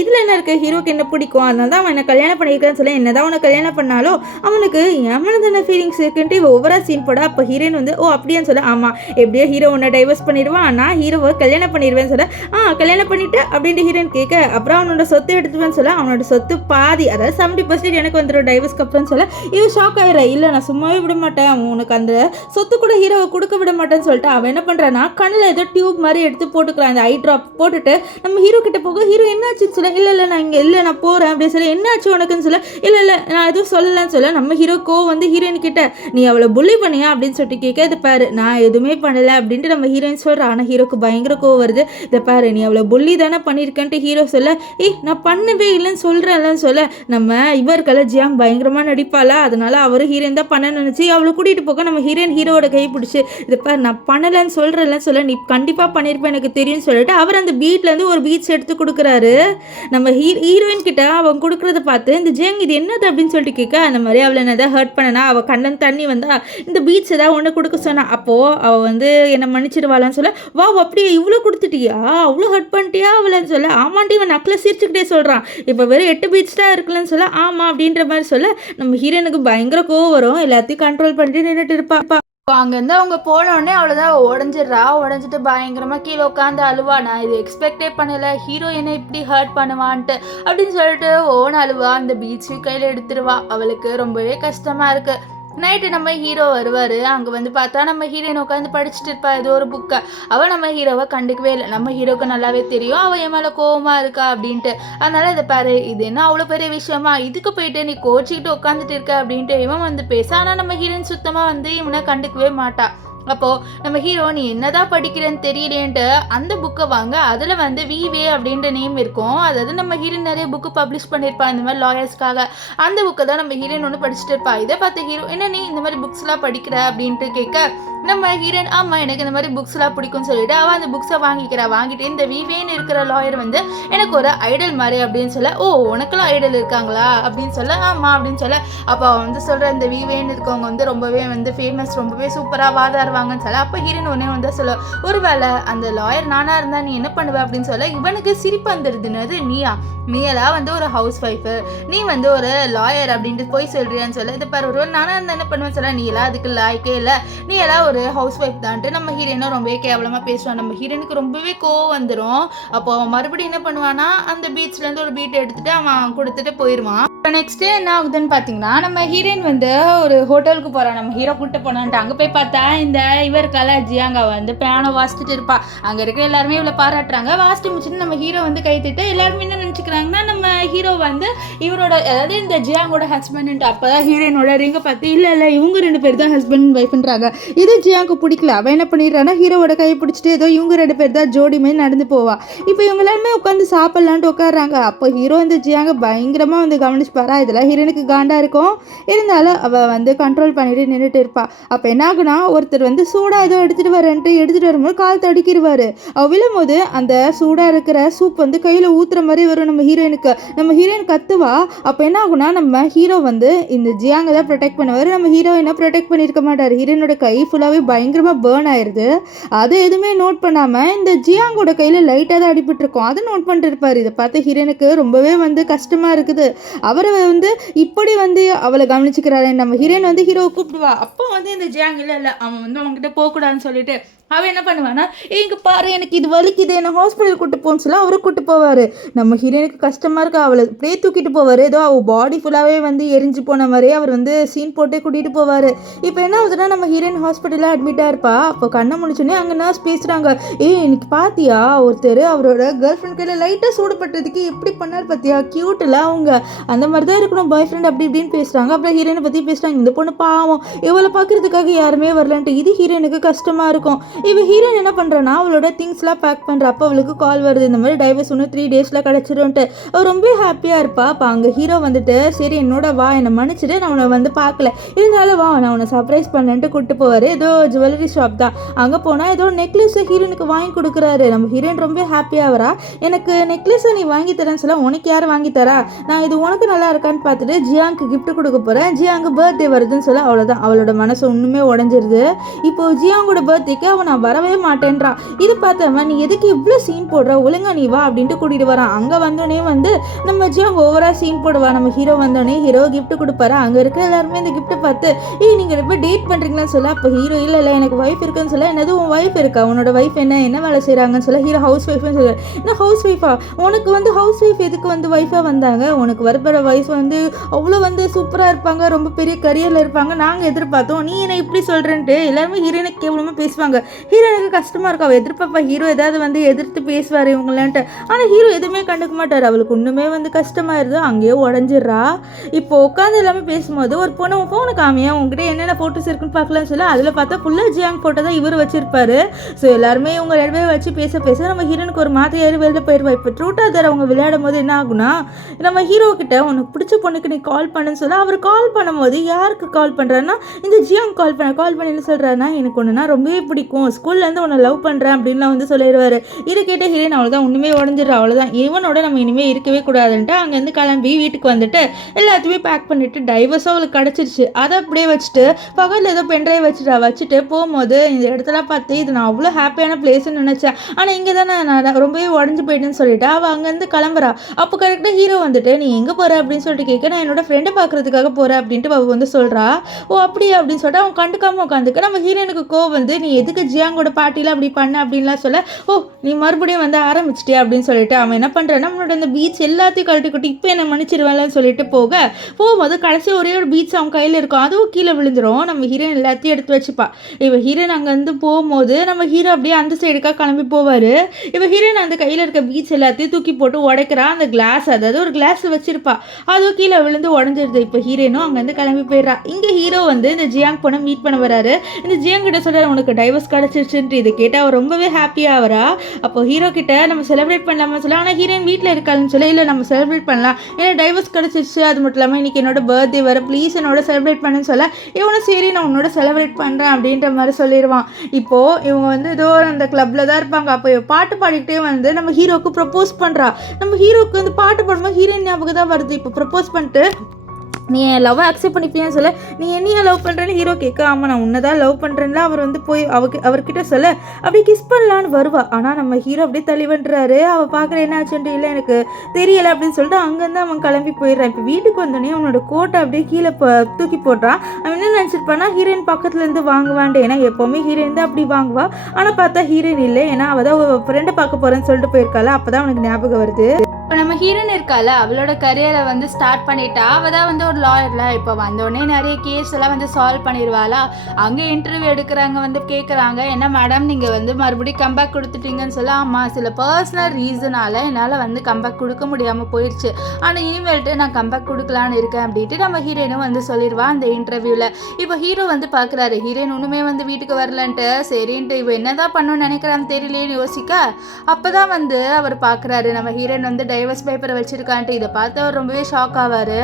இதில் என்ன இருக்குது ஹீரோக்கு என்ன பிடிக்கும் அதனால தான் அவன் என்ன கல்யாணம் பண்ணியிருக்கான்னு சொல்ல, என்ன தான் உன்னை கல்யாணம் பண்ணாலும் அவனுக்கு எமன தானே ஃபீலிங்ஸ் இருக்குன்ட்டு இவ ஓவரா சீன் போட. அப்போ ஹீரோயின் வந்து அப்படியான்னு சொல்ல, ஆமாம் எப்படியோ ஹீரோ உன்னை டைவர்ஸ் பண்ணிடுவான், நான் ஹீரோவை கல்யாணம் பண்ணிடுவேன்னு சொல்ல, கல்யாணம் பண்ணிட்டு அப்படின்ட்டு ஹீரோயின் கேட்க, அப்புறம் அவனோட சொத்து எடுத்துவேன்னு சொல்ல, அவனோட சொத்து பாதி அதாவது 70% எனக்கு வந்துடும் டைவர்ஸ்க்கு அப்புறம்னு சொல்ல, இவன் ஷாக் ஆகிற, இல்லை நான் சும்மாவே விட மாட்டேன், உனக்கு அந்த சொத்து கூட ஹீரோவை கொடுக்க விட மாட்டேன்னு சொல்லிட்டு அவன் என்ன பண்ணுறான்னா கண்ணில் ஏதோ டியூப் மாதிரி எடுத்து போட்டுக்கிறான். அந்த ஐ ட்ராப் போட்டுட்டு நம்ம ஹீரோ கிட்ட போக, ஹீரோ என்னாச்சுன்னு சொல்ல, இல்லை நான் இங்கே இல்லை நான் போகிறேன் அப்படின்னு சொல்ல, என்னாச்சு உனக்குன்னு சொல்ல, இல்லை நான் எதுவும் சொல்லலான்னு சொல்ல, நம்ம ஹீரோக்கோ வந்து ஹீரோயின் கிட்ட நீ அவளை புள்ளி பண்ணியா அப்படின்னு சொல்லிட்டு கேட்க, இதை பாரு நான் எதுவுமே பண்ணலை அப்படின்ட்டு நம்ம ஹீரோயின் சொல்கிறேன். ஆனால் ஹீரோக்கு பயங்கர கோவம் வருது. இதை பாரு நீ அவளை புள்ளி தானே பண்ணியிருக்கேன்ட்டு ஹீரோ சொல்ல, நான் பண்ணவே இல்லைன்னு சொல்கிறேன்லன்னு சொல்ல, நம்ம இவர்களை ஜியாங் பயங்கரமாக நடிப்பாளா, அதனால அவரும் ஹீரோயின் தான் பண்ண நினச்சி அவளை கூட்டிகிட்டு போக நம்ம ஹீரோவோட கை பிடிச்சி, இதை பாரு நான் பண்ணலைன்னு சொல்கிறேன்ல சொல்ல, நீ கண்டிப்பாக பண்ணியிருப்பேன் எனக்கு தெரியும்னு சொல்லிட்டு அவர் அந்த பீட்லேருந்து ஒரு பீட்ஸ் எடுத்து கொடுக்குறாரு. நம்ம ஹீரோயின் கிட்ட அவன் கொடுக்குறத பார்த்து இந்த ஜியாங் இது என்னது அப்படின்னு சொல்லிட்டு கேட்க, அந்த மாதிரி அவளை என்ன எதாவது ஹர்ட் பண்ணனா அவள் கண்ணன் தண்ணி வந்தா இந்த பீட்ஸ் ஏதாவது ஒன்று கொடுக்க சொன்னா, அப்போது அவள் வந்து என்னை மன்னிச்சிடுவாளான்னு சொல்ல, வா அப்படியே இவ்வளோ கொடுத்துட்டியா அவ்வளோ ஹர்ட் பண்ணிட்டியா அவளைன்னு சொல்ல, ஆமாண்டி இவன் நக்கில் சிரிச்சுக்கிட்டே சொல்கிறான், இப்போ வெறும் 8 பீட்ஸ் தான் இருக்குல்லன்னு சொல்ல, ஆமாம் அப்படின்ற மாதிரி சொல்ல, நம்ம ஹீரோனுக்கு பயங்கர கோவம் வரும். எல்லாத்தையும் கண்ட்ரோல் பண்ணிட்டு நின்றுட்டு இருப்பா. அங்கேருந்து அவங்க போனோடனே அவ்வளோதான் உடஞ்சிட்டு பயங்கரமாக கீழே உட்காந்து அழுவா. நான் இது எக்ஸ்பெக்டே பண்ணலை, ஹீரோ என்ன இப்படி ஹர்ட் பண்ணுவான்ட்டு அப்படின்னு சொல்லிட்டு ஓன அழுவா. அந்த பீச்சு கையில் எடுத்துருவா. அவளுக்கு ரொம்பவே கஷ்டமாக இருக்குது. நைட்டு நம்ம ஹீரோ வருவார். அங்கே வந்து பார்த்தா நம்ம ஹீரோயின் உட்காந்து படிச்சுட்டு இருப்பா ஏதோ ஒரு புக்கை. அவள் நம்ம ஹீரோவை கண்டுக்கவே இல்லை. நம்ம ஹீரோவுக்கு நல்லாவே தெரியும் அவள் என் மேலே கோவமாக இருக்கா அப்படின்ட்டு. அதனால் இதை பாரு இது என்ன அவ்வளோ பெரிய விஷயமா, இதுக்கு போயிட்டு நீ கோச்சிக்கிட்டு உட்காந்துட்டு இருக்க அப்படின்ட்டு இவன் வந்து பேச. ஆனால் நம்ம ஹீரோயின் சுத்தமாக வந்து இவனை கண்டுக்கவே மாட்டா. அப்போது நம்ம ஹீரோ நீ என்னதான் படிக்கிறேன்னு தெரியலேன்ட்டு அந்த புக்கை வாங்க. அதில் வந்து விவே அப்படின்ற நேம் இருக்கும். அதாவது நம்ம ஹீரோயின் நிறைய புக்கு பப்ளிஷ் பண்ணியிருப்பா இந்த மாதிரி லாயர்ஸ்க்காக. அந்த புக்கை தான் நம்ம ஹீரோயின் ஒன்று படிச்சுட்டு இருப்பா. இதை பார்த்து ஹீரோ என்ன நீ இந்த மாதிரி புக்ஸ்லாம் படிக்கிற அப்படின்ட்டு கேட்க, நம்ம ஹீரோயின் ஆமாம் எனக்கு இந்த மாதிரி புக்ஸ்லாம் பிடிக்கும்னு சொல்லிட்டு அவள் அந்த புக்ஸை வாங்கிட்டு இந்த விவேன்னு இருக்கிற லாயர் வந்து எனக்கு ஒரு ஐடல் மாதிரி அப்படின்னு சொல்ல, உனக்கெல்லாம் ஐடல் இருக்காங்களா அப்படின்னு சொல்ல, ஆமாம் அப்படின்னு சொல்ல, அப்போ அவன் வந்து சொல்கிற இந்த விவேன்னு இருக்கவங்க வந்து ரொம்பவே வந்து ஃபேமஸ், ரொம்பவே சூப்பராக வாதாடுவாங்கன்னு சொல்ல, அப்போ ஹீரோயின் ஒன்றே வந்து சொல்ல, ஒருவேளை அந்த லாயர் நானாக இருந்தால் நீ என்ன பண்ணுவ அப்படின்னு சொல்ல, இவனுக்கு சிரிப்பு வந்துடுதுன்னு, நீயெல்லாம் வந்து ஒரு ஹவுஸ் ஒய்ஃபு, நீ வந்து ஒரு லாயர் அப்படின்ட்டு போய் சொல்கிறியான்னு சொல்ல, இது பாரு ஒரு நானாக இருந்தால் என்ன பண்ணுவேன்னு சொல்ல, நீ எல்லாம் அதுக்கு லாய்க்கே இல்லை, நீ எல்லாம் ஒரு ஹவுஸ் ஒய்ஃப் தான்ட்டு நம்ம ஹீரோயினும் ரொம்பவே கேவலமாக பேசுவான். நம்ம ஹீரோயினுக்கு ரொம்பவே கோவம் வந்துடும். அப்போ அவன் மறுபடியும் என்ன பண்ணுவான்னா அந்த பீச்லேருந்து ஒரு பீட் எடுத்துகிட்டு அவன் கொடுத்துட்டு போயிடுவான். இப்போ நெக்ஸ்ட் டே என்ன ஆகுதுன்னு பார்த்தீங்கன்னா நம்ம ஹீரோயின் வந்து ஒரு ஹோட்டலுக்கு போகிறான். நம்ம ஹீரோ கூப்பிட்டு போனான்ட்டு அங்கே போய் பார்த்தா இந்த இவர் ஜியாங்க வந்து பியானோ வாசிச்சுட்டு இருப்பா. அங்கே இருக்கிற எல்லாருமே இவ்வளோ பாராட்டுறாங்க. வாசிட்டு முடிச்சுட்டு நம்ம ஹீரோ வந்து கை திட்டு எல்லாருமே என்ன நினச்சிக்கிறாங்கன்னா நம்ம ஹீரோ வந்து இவரோட அதாவது இந்த ஜியாங்கோட ஹஸ்பண்ட்ன்ட்டு. அப்போ தான் ஹீரோயினோட ரிங்கை பார்த்து இல்லை இவங்க 2 பேர் தான் ஹஸ்பண்ட் அண்ட் ஒய்ஃப்ன்றாங்க. இது ஜியாங்கு பிடிக்கல. அவன் என்ன பண்ணிடுறான்னா ஹீரோவோட கையை பிடிச்சிட்டு ஏதோ இவங்க 2 பேர் தான் ஜோடி மாதிரி நடந்து போவா. இப்போ இவங்க எல்லாருமே உட்காந்து சாப்பிட்லான்ட்டு உட்காடுறாங்க. அப்போ ஹீரோ இந்த ஜியாங்க பயங்கரமாக வந்து கவனிச்சுப்பாரா. இதெல்லாம் ஹீரோனுக்கு காண்டா இருக்கும். இருந்தாலும் அவள் வந்து கண்ட்ரோல் பண்ணிட்டு நின்றுட்டு இருப்பா. அப்போ என்ன ஆகுனா ஒருத்தர் வந்து சூடாக ஏதோ எடுத்துகிட்டு வரும்போது கால் தடிக்கிடுவார். அவள் விழும்போது அந்த சூடாக இருக்கிற சூப் வந்து கையில் ஊற்றுற மாதிரி வரும் நம்ம ஹீரோயினுக்கு. நம்ம ஹீரோயின் கத்துவா. அப்போ என்ன ஆகுனா நம்ம ஹீரோ வந்து இந்த ஜியாங்க தான் ப்ரொடெக்ட் பண்ணுவார். நம்ம ஹீரோயினை ப்ரொடெக்ட் பண்ணியிருக்க மாட்டார். ஹீரோயினோட கை ஃபுல்லாகவே பயங்கரமாக பேர்ன் ஆயிடுது. அதை எதுவுமே நோட் பண்ணாமல் இந்த ஜியாங்கோட கையில் லைட்டாக தான் அடிபட்டுருக்கும். அதை நோட் பண்ணிட்டு இருப்பார். இதை பார்த்து ஹீரோனுக்கு ரொம்பவே வந்து கஷ்டமாக இருக்குது. அவரை வந்து இப்படி வந்து அவளை கவனிச்சுக்கிறாரு. நம்ம ஹீரோயின் வந்து ஹீரோவை கூப்பிடுவா. அப்போ வந்து இந்த ஜியாங் இல்லை அவன் வந்து அவங்ககிட்ட போகக்கூடாதுன்னு சொல்லிட்டு அவன் என்ன பண்ணுவானா இங்கே பாரு எனக்கு இது வலிக்குது என்ன ஹாஸ்பிட்டல் கூட்டு போன்னு சொல்ல அவரை கூட்டு போவார். நம்ம ஹீரோனுக்கு கஷ்டமாக இருக்கா. அவளை அப்படியே தூக்கிட்டு போவார். ஏதோ அவள் பாடி ஃபுல்லாகவே வந்து எரிஞ்சு போன மாதிரியே அவர் வந்து சீன் போட்டே கூட்டிகிட்டு போவார். இப்போ என்ன ஆகுதுன்னா நம்ம ஹீரோயின் ஹாஸ்பிட்டலில் அட்மிட்டாக இருப்பா. அப்போ கண்ணை முடிச்சோன்னே அங்கே நர்ஸ் பேசுகிறாங்க. இன்னைக்கு பார்த்தியா ஒருத்தர் அவரோட கேர்ள் ஃப்ரெண்ட் கையில் லைட்டாக சூடுபட்டதுக்கு எப்படி பண்ணார் பார்த்தியா, க்யூட்டில் அவங்க அந்த அந்த மாதிரி தான் இருக்கணும் பாய் ஃப்ரெண்ட் அப்படி இப்படின்னு பேசுகிறாங்க. அப்புறம் ஹீரோயினை பற்றி பேசுகிறாங்க. இந்த பொண்ணு பாவம் இவளை பார்க்கறதுக்காக யாருமே வரலன்ட்டு. இது ஹீரோயினுக்கு கஷ்டமாக இருக்கும். ஹீரோயின் என்ன பண்ணுறான்னா அவளோட திங்ஸ்லாம் பேக் பண்ணுறா. அப்போ அவளுக்கு கால் வருது, இந்த மாதிரி டைவர்ஸ் இன்னும் 3 டேஸில் கிடச்சிரும்ன்ட்டு. அவள் ரொம்ப ஹாப்பியாக இருப்பா. அப்போ அங்கே ஹீரோ வந்துட்டு சரி என்னோட வா, என்னை மன்னிச்சிட்டு, நான் உன்னை வந்து பார்க்கல, இருந்தாலும் வா நான் உன்னை சர்ப்ரைஸ் பண்ணேன்ட்டு கூப்பிட்டு போவார். ஏதோ ஜுவல்லரி ஷாப் தான். அங்கே போனால் ஏதோ நெக்லஸ் ஹீரோனுக்கு வாங்கி கொடுக்குறாரு. நம்ம ஹீரோயின் ரொம்ப ஹாப்பியாக வரா. எனக்கு நெக்லஸை நீ வாங்கி தரேன்னு சொல்ல, உனக்கு யார் வாங்கி தரா, நான் இது உனக்கு நல்லா இருக்கான்னு பார்த்துட்டு ஜியாங்க்கு கிஃப்ட் கொடுக்க போகிறேன், ஜியாங்கு பர்த்டே வருதுன்னு சொல்ல, அவ்வளோதான் அவளோட மனசு ஒன்றுமே உடஞ்சிருது. இப்போ ஜியாங்கோட பர்த்டேக்கு அவன் நான் வரவே மாட்டேன்றான். இது பார்த்தவன் நீ எதுக்கு இவ்வளோ சீன் போடுற, ஒழுங்கா நீ வா அப்படின்ட்டு கூட்டிகிட்டு வரான். அங்கே வந்தோடனே வந்து நம்ம ஜியாங் ஓவரா சீன் போடுவா. நம்ம ஹீரோ வந்தோடனே ஹீரோ கிஃப்ட் கொடுப்பாரு. அங்கே இருக்கிற எல்லாருமே இந்த கிஃப்ட்டை பார்த்து நீங்கள் இப்போ டேட் பண்ணுறீங்களான்னு சொல்ல, அப்போ ஹீரோ இல்லை எனக்கு ஒய்ஃப் இருக்குன்னு சொல்ல, என்னது உன் ஒய்ஃப் இருக்கா, உன்னோட ஒய்ஃப் என்ன வேலை செய்கிறாங்கன்னு சொல்ல, ஹீரோ ஹவுஸ் ஒய்ஃப்னு சொல்ல, என்ன ஹவுஸ் ஒய்ஃபா, உனக்கு வந்து ஹவுஸ் ஒய்ஃப் எதுக்கு வந்து ஒய்ஃபாக வந்தாங்க, உனக்கு வரப்போகிற ஒய்ஃப் வந்து அவ்வளோ வந்து சூப்பராக இருப்பாங்க, ரொம்ப பெரிய கரியரில் இருப்பாங்க, நாங்கள் எதிர்பார்த்தோம், நீ என்ன இப்படி சொல்கிறேன்ட்டு எல்லாருமே ஹீரோயினுக்கு கேவலமாக பேசுவாங்க. ஹீரோயினுக்கு கஷ்டமாக இருக்கும். அவள் எதிர்பார்ப்பா ஹீரோ ஏதாவது வந்து எதிர்த்து பேசுவார் இவங்களான்ட்டு. ஆனால் ஹீரோ எதுவுமே கண்டுக்க மாட்டார். அவளுக்கு ஒன்றுமே வந்து கஷ்டமாயிருது. அங்கேயே உடஞ்சிட்றா. இப்போ உட்காந்து எல்லாமே பேசும்போது ஒரு பொண்ணு ஃபோனு காமியா உங்ககிட்ட என்னென்ன ஃபோட்டோஸ் இருக்குன்னு பார்க்கலாம்னு சொல்லி அதில் பார்த்தா ஃபுல்லாக ஜியாங் ஃபோட்டோ தான் இவர் வச்சிருப்பாரு. ஸோ எல்லாருமே இவங்க 2 பேரும் வச்சு பேச நம்ம ஹீரோனுக்கு ஒரு மாதிரியாரு வெளில போயிடுவா. இப்போ ட்ரூட்டாதர் அவங்க விளையாடும் போது என்ன ஆகுனா, நம்ம ஹீரோ கிட்ட உனக்கு பிடிச்ச பொண்ணுக்கு நீ கால் பண்ணுன்னு சொல்ல, அவர் கால் பண்ணும்போது யாருக்கு கால் பண்ணுறாருன்னா இந்த ஜியாங் கால் பண்ணி என்ன சொல்கிறாருன்னா, எனக்கு ஒன்றுனா ரொம்பவே பிடிக்கும், ஸ்கூல்லேருந்து உன்னை லவ் பண்ணுறேன் அப்படின்லாம் வந்து சொல்லிடுவார். இதை கேட்ட ஹீரோயின் அவ்வளோதான் ஒன்றுமே உடஞ்சிடுறா. அவ்வளோதான் இவனோட நம்ம இனிமேல் இருக்கவே கூடாதுன்ட்டு அங்கேருந்து கிளம்பி வீட்டுக்கு வந்துட்டு எல்லாத்தையுமே பேக் பண்ணிட்டு டைவர்ஸும் அவளுக்கு கிடச்சிருச்சு. அதை அப்படியே வச்சுட்டு பக்கத்தில் ஏதோ பென்ட்ரைவ் வச்சுட்டு போகும்போது இந்த இடத்துல பார்த்து இது நான் அவ்வளோ ஹாப்பியான பிளேஸ்ன்னு நினச்சேன், ஆனால் இங்கே தான் நான் ரொம்பவே உடஞ்சி போயிட்டேன்னு சொல்லிட்டு அவள் அங்கேருந்து கிளம்புறா. அப்போ கரெக்டாக ஹீரோ வந்துட்டு நீ எங்கே போகிற அப்படின்னு சொல்லிட்டு கேட்க, நான் என்னோட ஃப்ரெண்டை பார்க்குறதுக்காக போகிறேன் அப்படின்ட்டு அவள் வந்து சொல்கிறா. ஓ அப்படியா அப்படின்னு சொல்லிட்டு அவன் கண்டுக்காமல் உட்காந்துக்க. நம்ம ஹீரோனுக்கு கோவம் வந்து நீ எதுக்கு ஜியாங்கோட பாட்டியில் அப்படி பண்ண அப்படின்லாம் சொல்ல, ஓ நீ மறுபடியும் வந்து ஆரம்பிச்சிட்டியா அப்படின்னு சொல்லிட்டு அவன் என்ன பண்ணுறான், நம்மளோட அந்த பீச் எல்லாத்தையும் கழட்டி கொட்டி இப்போ என்ன மன்னிச்சிருவேன்லன்னு சொல்லிட்டு போகும்போது கடைசி ஒரே ஒரு பீச் அவன் கையில் இருக்கும், அதுவும் கீழே விழுந்துடும். நம்ம ஹீரோயின் எல்லாத்தையும் எடுத்து வச்சுப்பா. இவன் ஹீரோயின் அங்கேருந்து போகும்போது நம்ம ஹீரோ அப்படியே அந்த சைடுக்காக கிளம்பி போவார். இவன் ஹீரோயின் அந்த கையில் இருக்க பீச் எல்லாத்தையும் தூக்கி போட்டு உடைக்கிறா. அந்த கிளாஸ், அதாவது ஒரு கிளாஸ் வச்சிருப்பா, அதுவும் கீழே விழுந்து உடஞ்சிருது. இப்போ ஹீரோயினும் அங்கேருந்து கிளம்பி போயிடுறா. இங்கே ஹீரோ வந்து இந்த ஜியாங் பொண்ணை மீட் பண்ண வராரு. இந்த ஜியாங் கிட்ட சொல்கிறார் உனக்கு டைவர்ஸ் கிடச்சிருச்சுன்ட்டு. இதை கேட்டால் அவர் ரொம்பவே ஹாப்பியாக வரா. அப்போ ஹீரோ கிட்ட நம்ம செலிப்ரேட் பண்ணலாமா சொல்ல, ஆனால் ஹீரோயின் வீட்டில் இருக்காளுன்னு சொல்ல, இல்லை நம்ம செலிப்ரேட் பண்ணலாம், ஏன்னா டைவர்ஸ் கிடச்சிருச்சு, அது மட்டும் இல்லாமல் இன்னைக்கு என்னோட பர்த்டே வர, ப்ளீஸ் என்னோட செலிப்ரேட் பண்ணுன்னு சொல்ல, இவனும் சரி நான் உன்னோட செலிப்ரேட் பண்ணுறேன் அப்படின்ற மாதிரி சொல்லிடுவான். இப்போது இவங்க வந்து ஏதோ அந்த கிளப்பில் தான் இருப்பாங்க. அப்போ பாட்டு பாடிக்கிட்டே வந்து நம்ம ஹீரோக்கு ப்ரப்போஸ் பண்ணுறா. நம்ம ஹீரோக்கு வந்து பாட்டு பாடும்போது ஹீரோயின் ஞாபகம் தான் வருது. இப்போ ப்ரப்போஸ் பண்ணிட்டு நீ என் லவ்வை அக்செப்ட் பண்ணிப்பியான்னு சொல்ல, நீ என்னையா லவ் பண்ணுறேன்னு ஹீரோ கேட்க, ஆமாம் நான் உன்னை தான் லவ் பண்ணுறேன்ல. அவர் வந்து போய் அவர்கிட்ட சொல்ல அப்படியே கிஸ் பண்ணலான்னு வருவா. ஆனால் நம்ம ஹீரோ அப்படியே தள்ளிவன்றாரு. அவள் பார்க்குற என்ன ஆச்சுன்ட்டு, இல்லை எனக்கு தெரியலை அப்படின்னு சொல்லிட்டு அங்கேருந்து அவன் கிளம்பி போயிடுறான். இப்போ வீட்டுக்கு வந்தோடனே அவனோட கோட்டை அப்படியே கீழே தூக்கி போடுறான். அவன் என்ன நினச்சிருப்பான்னா ஹீரோயின் பக்கத்துலேருந்து வாங்குவான்ட்டு, ஏன்னா எப்போவுமே ஹீரோயின் தான் அப்படி வாங்குவா. ஆனால் பார்த்தா ஹீரோயின் இல்லை, ஏன்னா அவள் தான் ஃப்ரெண்டை பார்க்க போகிறேன்னு சொல்லிட்டு போயிருக்காள். அப்போ தான் அவனுக்கு ஞாபகம் வருது. இப்போ நம்ம ஹீரோயின் இருக்கால, அவளோட கரியரை வந்து ஸ்டார்ட் பண்ணிட்டா. அவள் தான் வந்து ஒரு லாயரில் இப்போ வந்தோடனே நிறைய கேஸ் எல்லாம் வந்து சால்வ் பண்ணிடுவாளா. அங்கே இன்டர்வியூ எடுக்கிறாங்க, வந்து கேட்குறாங்க என்ன மேடம் நீங்கள் வந்து மறுபடியும் கம்பேக் கொடுத்துட்டீங்கன்னு சொல்ல, ஆமாம் சில பர்சனல் ரீசனால் என்னால் வந்து கம்பேக் கொடுக்க முடியாமல் போயிடுச்சு, ஆனால் இனிமேல்ட்டு நான் கம்பேக் கொடுக்கலான்னு இருக்கேன் அப்படின்ட்டு நம்ம ஹீரோயினும் வந்து சொல்லிடுவா அந்த இன்டர்வியூவில். இப்போ ஹீரோ வந்து பார்க்குறாரு ஹீரோயின் ஒன்றுமே வந்து வீட்டுக்கு வரலன்ட்டு. சரின்ட்டு இவ என்னதான் பண்ணணும்னு நினைக்கிறான்னு தெரியலேன்னு யோசிக்க, அப்போ தான் வந்து அவர் பார்க்குறாரு நம்ம ஹீரோயின் வந்து டைவர்ஸ் பேப்பரை வச்சிருக்கான்ட்டு. இதை பார்த்து அவர் ரொம்பவே ஷாக் ஆவார்.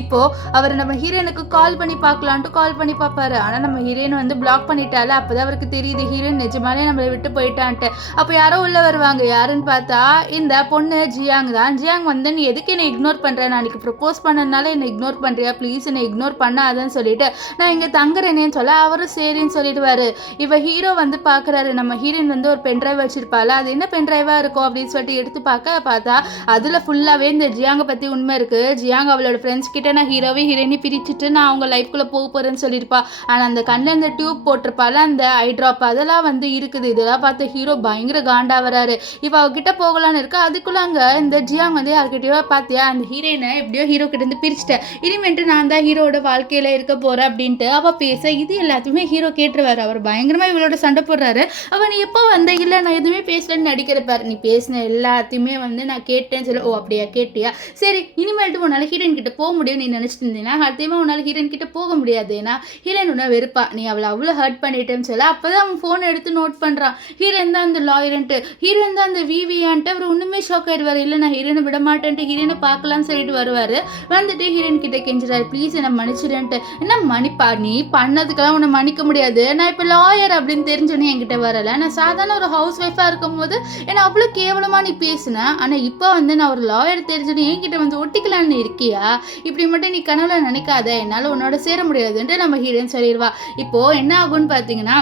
இப்போ அவர் நம்ம ஹீரோயினுக்கு கால் பண்ணி பார்க்கலான்ட்டு கால் பண்ணி பார்ப்பாரு. ஆனால் நம்ம ஹீரோயின் வந்து பிளாக் பண்ணிட்டால. அப்போதான் அவருக்கு தெரியுது ஹீரோயின் நிஜமாலே நம்மளை விட்டு போயிட்டான்ட்டு. அப்போ யாரோ உள்ள வருவாங்க. யாருன்னு பார்த்தா இந்த பொண்ணு ஜியாங் தான். ஜியாங் வந்து நீ எதுக்கு என்னை இக்னோர் பண்ணுறேன், நான் அன்றைக்கி ப்ரப்போஸ் பண்ணனால என்னை இக்னோர் பண்ணுறியா, ப்ளீஸ் என்னை இக்னோர் பண்ணாதன்னு சொல்லிட்டு நான் இங்கே தங்குறேனேன்னு சொல்ல அவரும் சரின்னு சொல்லிடுவார். இப்போ ஹீரோ வந்து பார்க்குறாரு நம்ம ஹீரோயின் வந்து ஒரு பென்ட்ரைவ் வச்சிருப்பாள். அது என்ன பென்ட்ரைவாக இருக்கும் அப்படின்னு சொல்லிட்டு எடுத்து பார்த்தா அதில் ஃபுல்லாகவே இந்த ஜியாங்கை பற்றி உண்மை இருக்குது. ஜியாங் அவளோட ஃப்ரெண்ட்ஸ் கிட்ட நான் ஹீரோவே ஹீரோயினி பிரிச்சுட்டு நான் அவங்க லைஃப்குள்ளே போக போகிறேன்னு சொல்லியிருப்பா. ஆனால் அந்த கண்ணில் அந்த டியூப் போட்டிருப்பால அந்த ஐ ட்ராப் அதெல்லாம் வந்து இருக்குது. இதெல்லாம் பார்த்து ஹீரோ பயங்கர காண்டா வராரு. இப்போ அவகிட்ட போகலான்னு இருக்கா. அதுக்குள்ளே அங்கே இந்த ஜியாங் வந்து யார்கிட்டயோ பார்த்தியா அந்த ஹீரோயினை எப்படியோ ஹீரோ கிட்டேருந்து பிரிச்சுட்டேன், இனிமேட்டு நான் தான் ஹீரோட வாழ்க்கையில் இருக்க போகிறேன் அப்படின்ட்டு அவள் பேச இது எல்லாத்தையுமே ஹீரோ கேட்டுருவார். அவர் பயங்கரமாக இவளோட சண்டை போடுறாரு. அவன் நீ எப்போ வந்த, இல்லை நான் எதுவுமே பேசலன்னு நடிக்கிறப்பார். நீ பேசின எல்லாத்தையுமே வந்து நான் கேட்டேன்னு சொல்லி, ஓ அப்படியா கேட்டியா, சரி இனிமேல்ட்டு உன்னால் ஹீரோயின் கிட்ட போக முடியும் நீ நினச்சிட்டு இருந்தீங்கன்னா அடுத்தையுமே உன்னால் ஹீரோயின் கிட்ட போக முடியாது. ஏன்னா ஹீரோயின் உன்னை வெறுப்பா, நீ அவளை அவ்வளோ ஹர்ட் பண்ணிட்டேன்னு சொல்ல. அப்போ தான் அவன் ஃபோனை எடுத்து நோட் பண்ணுறான். ஹீரோயின் தான் அந்த லாயர்ன்ட்டு, ஹீரோயின் தான் அந்த விவியான்ட்டு. அவர் ஒன்றுமே ஷாக் ஆயிடுவார். இல்லை நான் ஹீரோயினை விட மாட்டேன்ட்டு ஹீரோயினை பார்க்கலான்னு சொல்லிட்டு வருவார். வந்துட்டு ஹீரோயின் கிட்ட கெஞ்சுறாரு, ப்ளீஸ் என்னை மன்னிச்சிடுன்ட்டு. என்ன மன்னிப்பா, நீ பண்ணதுக்கெல்லாம் உன்னை மன்னிக்க முடியாது, நான் இப்போ லாயர் அப்படின்னு தெரிஞ்சோன்னே என்கிட்ட வரலை. நான் சாதாரண ஒரு ஹவுஸ் ஒய்ஃபாக இருக்கும் போது ஏன்னா அவ்வளோ கேவலமாக நீ பேசினேன். ஆனால் இப்போ வந்து நான் ஒரு லாயர் தெரிஞ்சோன்னே என்கிட்ட வந்து ஒட்டிக்கலான்னு இருக்கியா, இப்படி மட்டும் நீ கனவுல நினைக்காத, என்னால் உன்னோட சேர முடியாதுன்ட்டு நம்ம ஹீரோயின் சொல்லிடுவா. இப்போது என்ன ஆகும்னு பார்த்தீங்கன்னா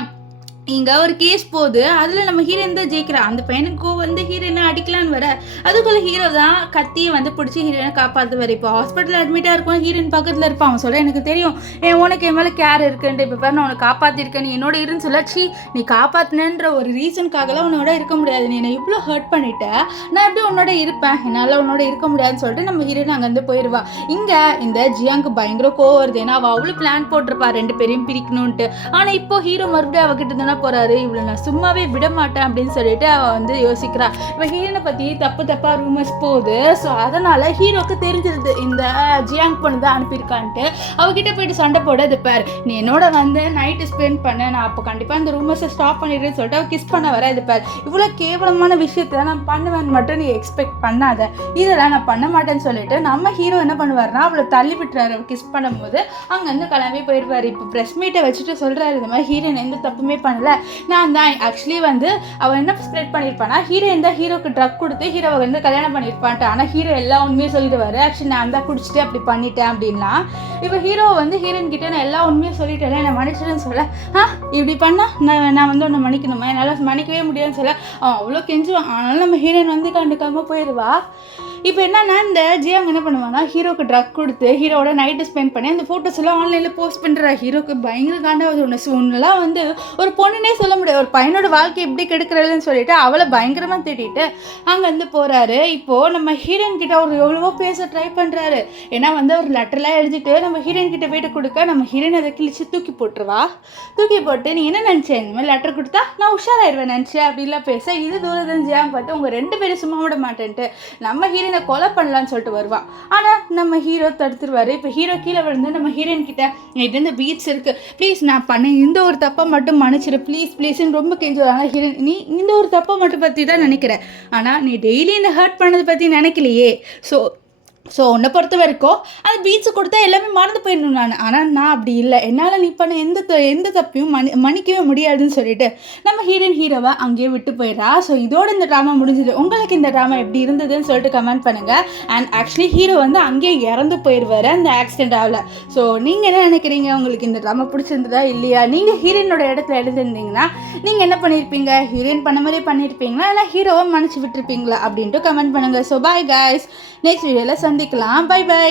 இங்கே ஒரு கேஸ் போகுது. அதில் நம்ம ஹீரோயின் தான் ஜெயிக்கிறா. அந்த பையனுக்கோ வந்து ஹீரோயினை அடிக்கலான்னு வர அதுக்குள்ளே ஹீரோ தான் கத்தியை வந்து பிடிச்சி ஹீரோயினை காப்பாற்றுவார். இப்போ ஹாஸ்பிட்டலில் அட்மிட்டாக இருக்கும், ஹீரோயின் பக்கத்தில் இருப்பான். அவன் சொல்ல எனக்கு தெரியும் உனக்கு என் மேலே கேர் இருக்குன்ட்டு, இப்போ பாரு நான் உனக்கு காப்பாற்றிருக்கேன், நீ என்னோட இருன்னு சொல்லி நீ காப்பாற்றினன்ற ஒரு ரீசனுக்காகலாம் உன்னோட இருக்க முடியாது, நீ என்னை இவ்வளோ ஹர்ட் பண்ணிட்ட, நான் எப்படி உன்னோட இருப்பேன், என்னால் உன்னோட இருக்க முடியாதுன்னு சொல்லிட்டு நம்ம ஹீரோயின் அங்கேருந்து போயிடுவா. இங்கே இந்த ஜியாங்க்கு பயங்கர கோவம் வருது. ஏன்னா அவள் அவ்வளோ பிளான் போட்டிருப்பா ரெண்டு பேரையும் பிரிக்கணுன்ட்டு. ஆனால் இப்போ ஹீரோ மறுபடியும் அவகிட்ட தானே போறாரு, இவ்வளோ நான் சும்மாவே விட மாட்டேன் அப்படின்னு சொல்லிட்டு அவ வந்து யோசிக்கிறா. இப்போ ஹீரோனை பற்றி தப்பா ரூமர்ஸ் போகுது. ஸோ அதனால ஹீரோக்கு தெரிஞ்சிருது இந்த ஜியாங் பொண்ணு தான் அனுப்பியிருக்கான்ட்டு. அவகிட்ட போயிட்டு சண்டை போட இது பார் நீ என்னோட வந்து நைட்டு ஸ்பெண்ட் பண்ண, நான் அப்போ கண்டிப்பாக இந்த ரூமர்ஸை ஸ்டாப் பண்ணிடுறேன்னு சொல்லிட்டு அவள் கிஸ் பண்ண வர. இது பார் இவ்வளோ கேவலமான விஷயத்த நான் பண்ணுவேன்னு மட்டும் நீ எக்ஸ்பெக்ட் பண்ணாத, இதெல்லாம் நான் பண்ண மாட்டேன்னு சொல்லிட்டு நம்ம ஹீரோ என்ன பண்ணுவார்னா அவளை தள்ளி விட்டுறாரு. அவள் கிஸ் பண்ணும்போது அங்கேருந்து கிளம்பி போயிடுவார். இப்போ ப்ரெஸ் மீட்டை வச்சுட்டு சொல்கிறாரு இந்த மாதிரி ஹீரோயின் எந்த தப்புமே பண்ணல, நான் தான் ஆக்சுவலி வந்து அவன் என்ன ஸ்ப்ரெட் பண்ணியிருப்பானா ஹீரோயின் தான் ஹீரோக்கு ட்ரக் கொடுத்து ஹீரோவை வந்து கல்யாணம் பண்ணியிருப்பான்ட்டு. ஆனால் ஹீரோ எல்லா உண்மையும் சொல்லிடுவார், ஆக்சுவலி நான் தான் குடிச்சிட்டு அப்படி பண்ணிட்டேன் அப்படின்லாம். இப்போ ஹீரோ வந்து ஹீரோயின் கிட்டே நான் எல்லா உண்மையும் சொல்லிட்டேன், என்னை மன்னிச்சிடுன்னு சொல்ல, இப்படி பண்ணால் நான் வந்து உன்னை மன்னிக்கணுமா, என்னால் மன்னிக்கவே முடியாதுன்னு சொல்ல அவன் அவ்வளோ கெஞ்சுவான். ஆனாலும் நம்ம ஹீரோயின் வந்து கண்டுக்காமல் போயிடுவா. இப்போ என்னன்னா இந்த ஜியாங் என்ன பண்ணுவான்னா ஹீரோக்கு ட்ரக் கொடுத்து ஹீரோட நைட்டு ஸ்பெண்ட் பண்ணி அந்த ஃபோட்டோஸ் எல்லாம் ஆன்லைனில் போஸ்ட் பண்ணுறா. ஹீரோக்கு பயங்கர காண்டாவது ஒன்றுலாம் வந்து ஒரு பொண்ணுனே சொல்ல முடியாது, ஒரு பையனோட வாழ்க்கை எப்படி கெடுக்கிறதுன்னு சொல்லிட்டு அவளை பயங்கரமாக திட்டிட்டு அங்கேருந்து போகிறாரு. இப்போது நம்ம ஹீரோயின் கிட்ட அவர் எவ்வளவோ பேச ட்ரை பண்ணுறாரு. ஏன்னா வந்து ஒரு லெட்டர்லாம் எழுதிட்டு நம்ம ஹீரோயின் கிட்ட போய்ட்டு கொடுக்க நம்ம ஹீரோயின் அதை கிழிச்சு தூக்கி போட்டுருவா. தூக்கி போட்டு நீ என்ன நினச்சேன், இந்த மாதிரி லெட்டர் கொடுத்தா நான் உஷாராயிருவேன் நினச்சேன் அப்படின்லாம் பேச இது தூரதான் ஜியாங் பார்த்து உங்கள் ரெண்டு பேரும் சும்மா விட மாட்டேன்ட்டு நம்ம ஹீரோயின் கொலை பண்ணலான்னு சொல்லிட்டு வருவான். ஆனால் நம்ம ஹீரோ தடுத்துருவாரு. இப்போ ஹீரோ கீழே விழுந்து நம்ம ஹீரோயின் கிட்ட இது இந்த பீட்ஸ் இருக்குது, ப்ளீஸ் நான் பண்ணேன் இந்த ஒரு தப்பை மட்டும் மன்னிச்சிரு ப்ளீஸ்ன்னு ரொம்ப கெஞ்சுவாங்க. ஆனால் ஹீரோயின் நீ இந்த ஒரு தப்பை மட்டும் பற்றி தான் நினைக்கிறேன், ஆனால் நீ டெய்லி இந்த ஹர்ட் பண்ணதை பற்றி நினைக்கலையே. ஸோ உன்னை பொறுத்த வரைக்கும் அந்த பீட்ஸை கொடுத்தா எல்லாமே மறந்து போயிடணும் நான். ஆனால் நான் அப்படி இல்லை, என்னால் நீ பண்ண எந்த தப்பையும் மன்னிக்கவே முடியாதுன்னு சொல்லிட்டு நம்ம ஹீரோவை அங்கேயே விட்டு போயிடுறா. ஸோ இதோட இந்த ட்ராமா முடிஞ்சுது. உங்களுக்கு இந்த ட்ராமா எப்படி இருந்ததுன்னு சொல்லிட்டு கமெண்ட் பண்ணுங்கள். அண்ட் ஆக்சுவலி ஹீரோ வந்து அங்கேயே இறந்து போயிடுவார் அந்த ஆக்சிடென்ட் ஆகல. ஸோ நீங்கள் என்ன நினைக்கிறீங்க, உங்களுக்கு இந்த ட்ராமா பிடிச்சிருந்ததா இல்லையா? நீங்கள் ஹீரோயினோட இடத்துல எழுதிருந்தீங்கன்னா நீங்கள் என்ன பண்ணியிருப்பீங்க, ஹீரோயின் பண்ண மாதிரியே பண்ணியிருப்பீங்களா இல்லை ஹீரோவை மன்னிச்சு விட்டுருப்பீங்களா அப்படின்ட்டு கமெண்ட் பண்ணுங்கள். ஸோ பாய் காய்ஸ், நெக்ஸ்ட் வீடியோவில் சந்திக்கலாம். Bye by.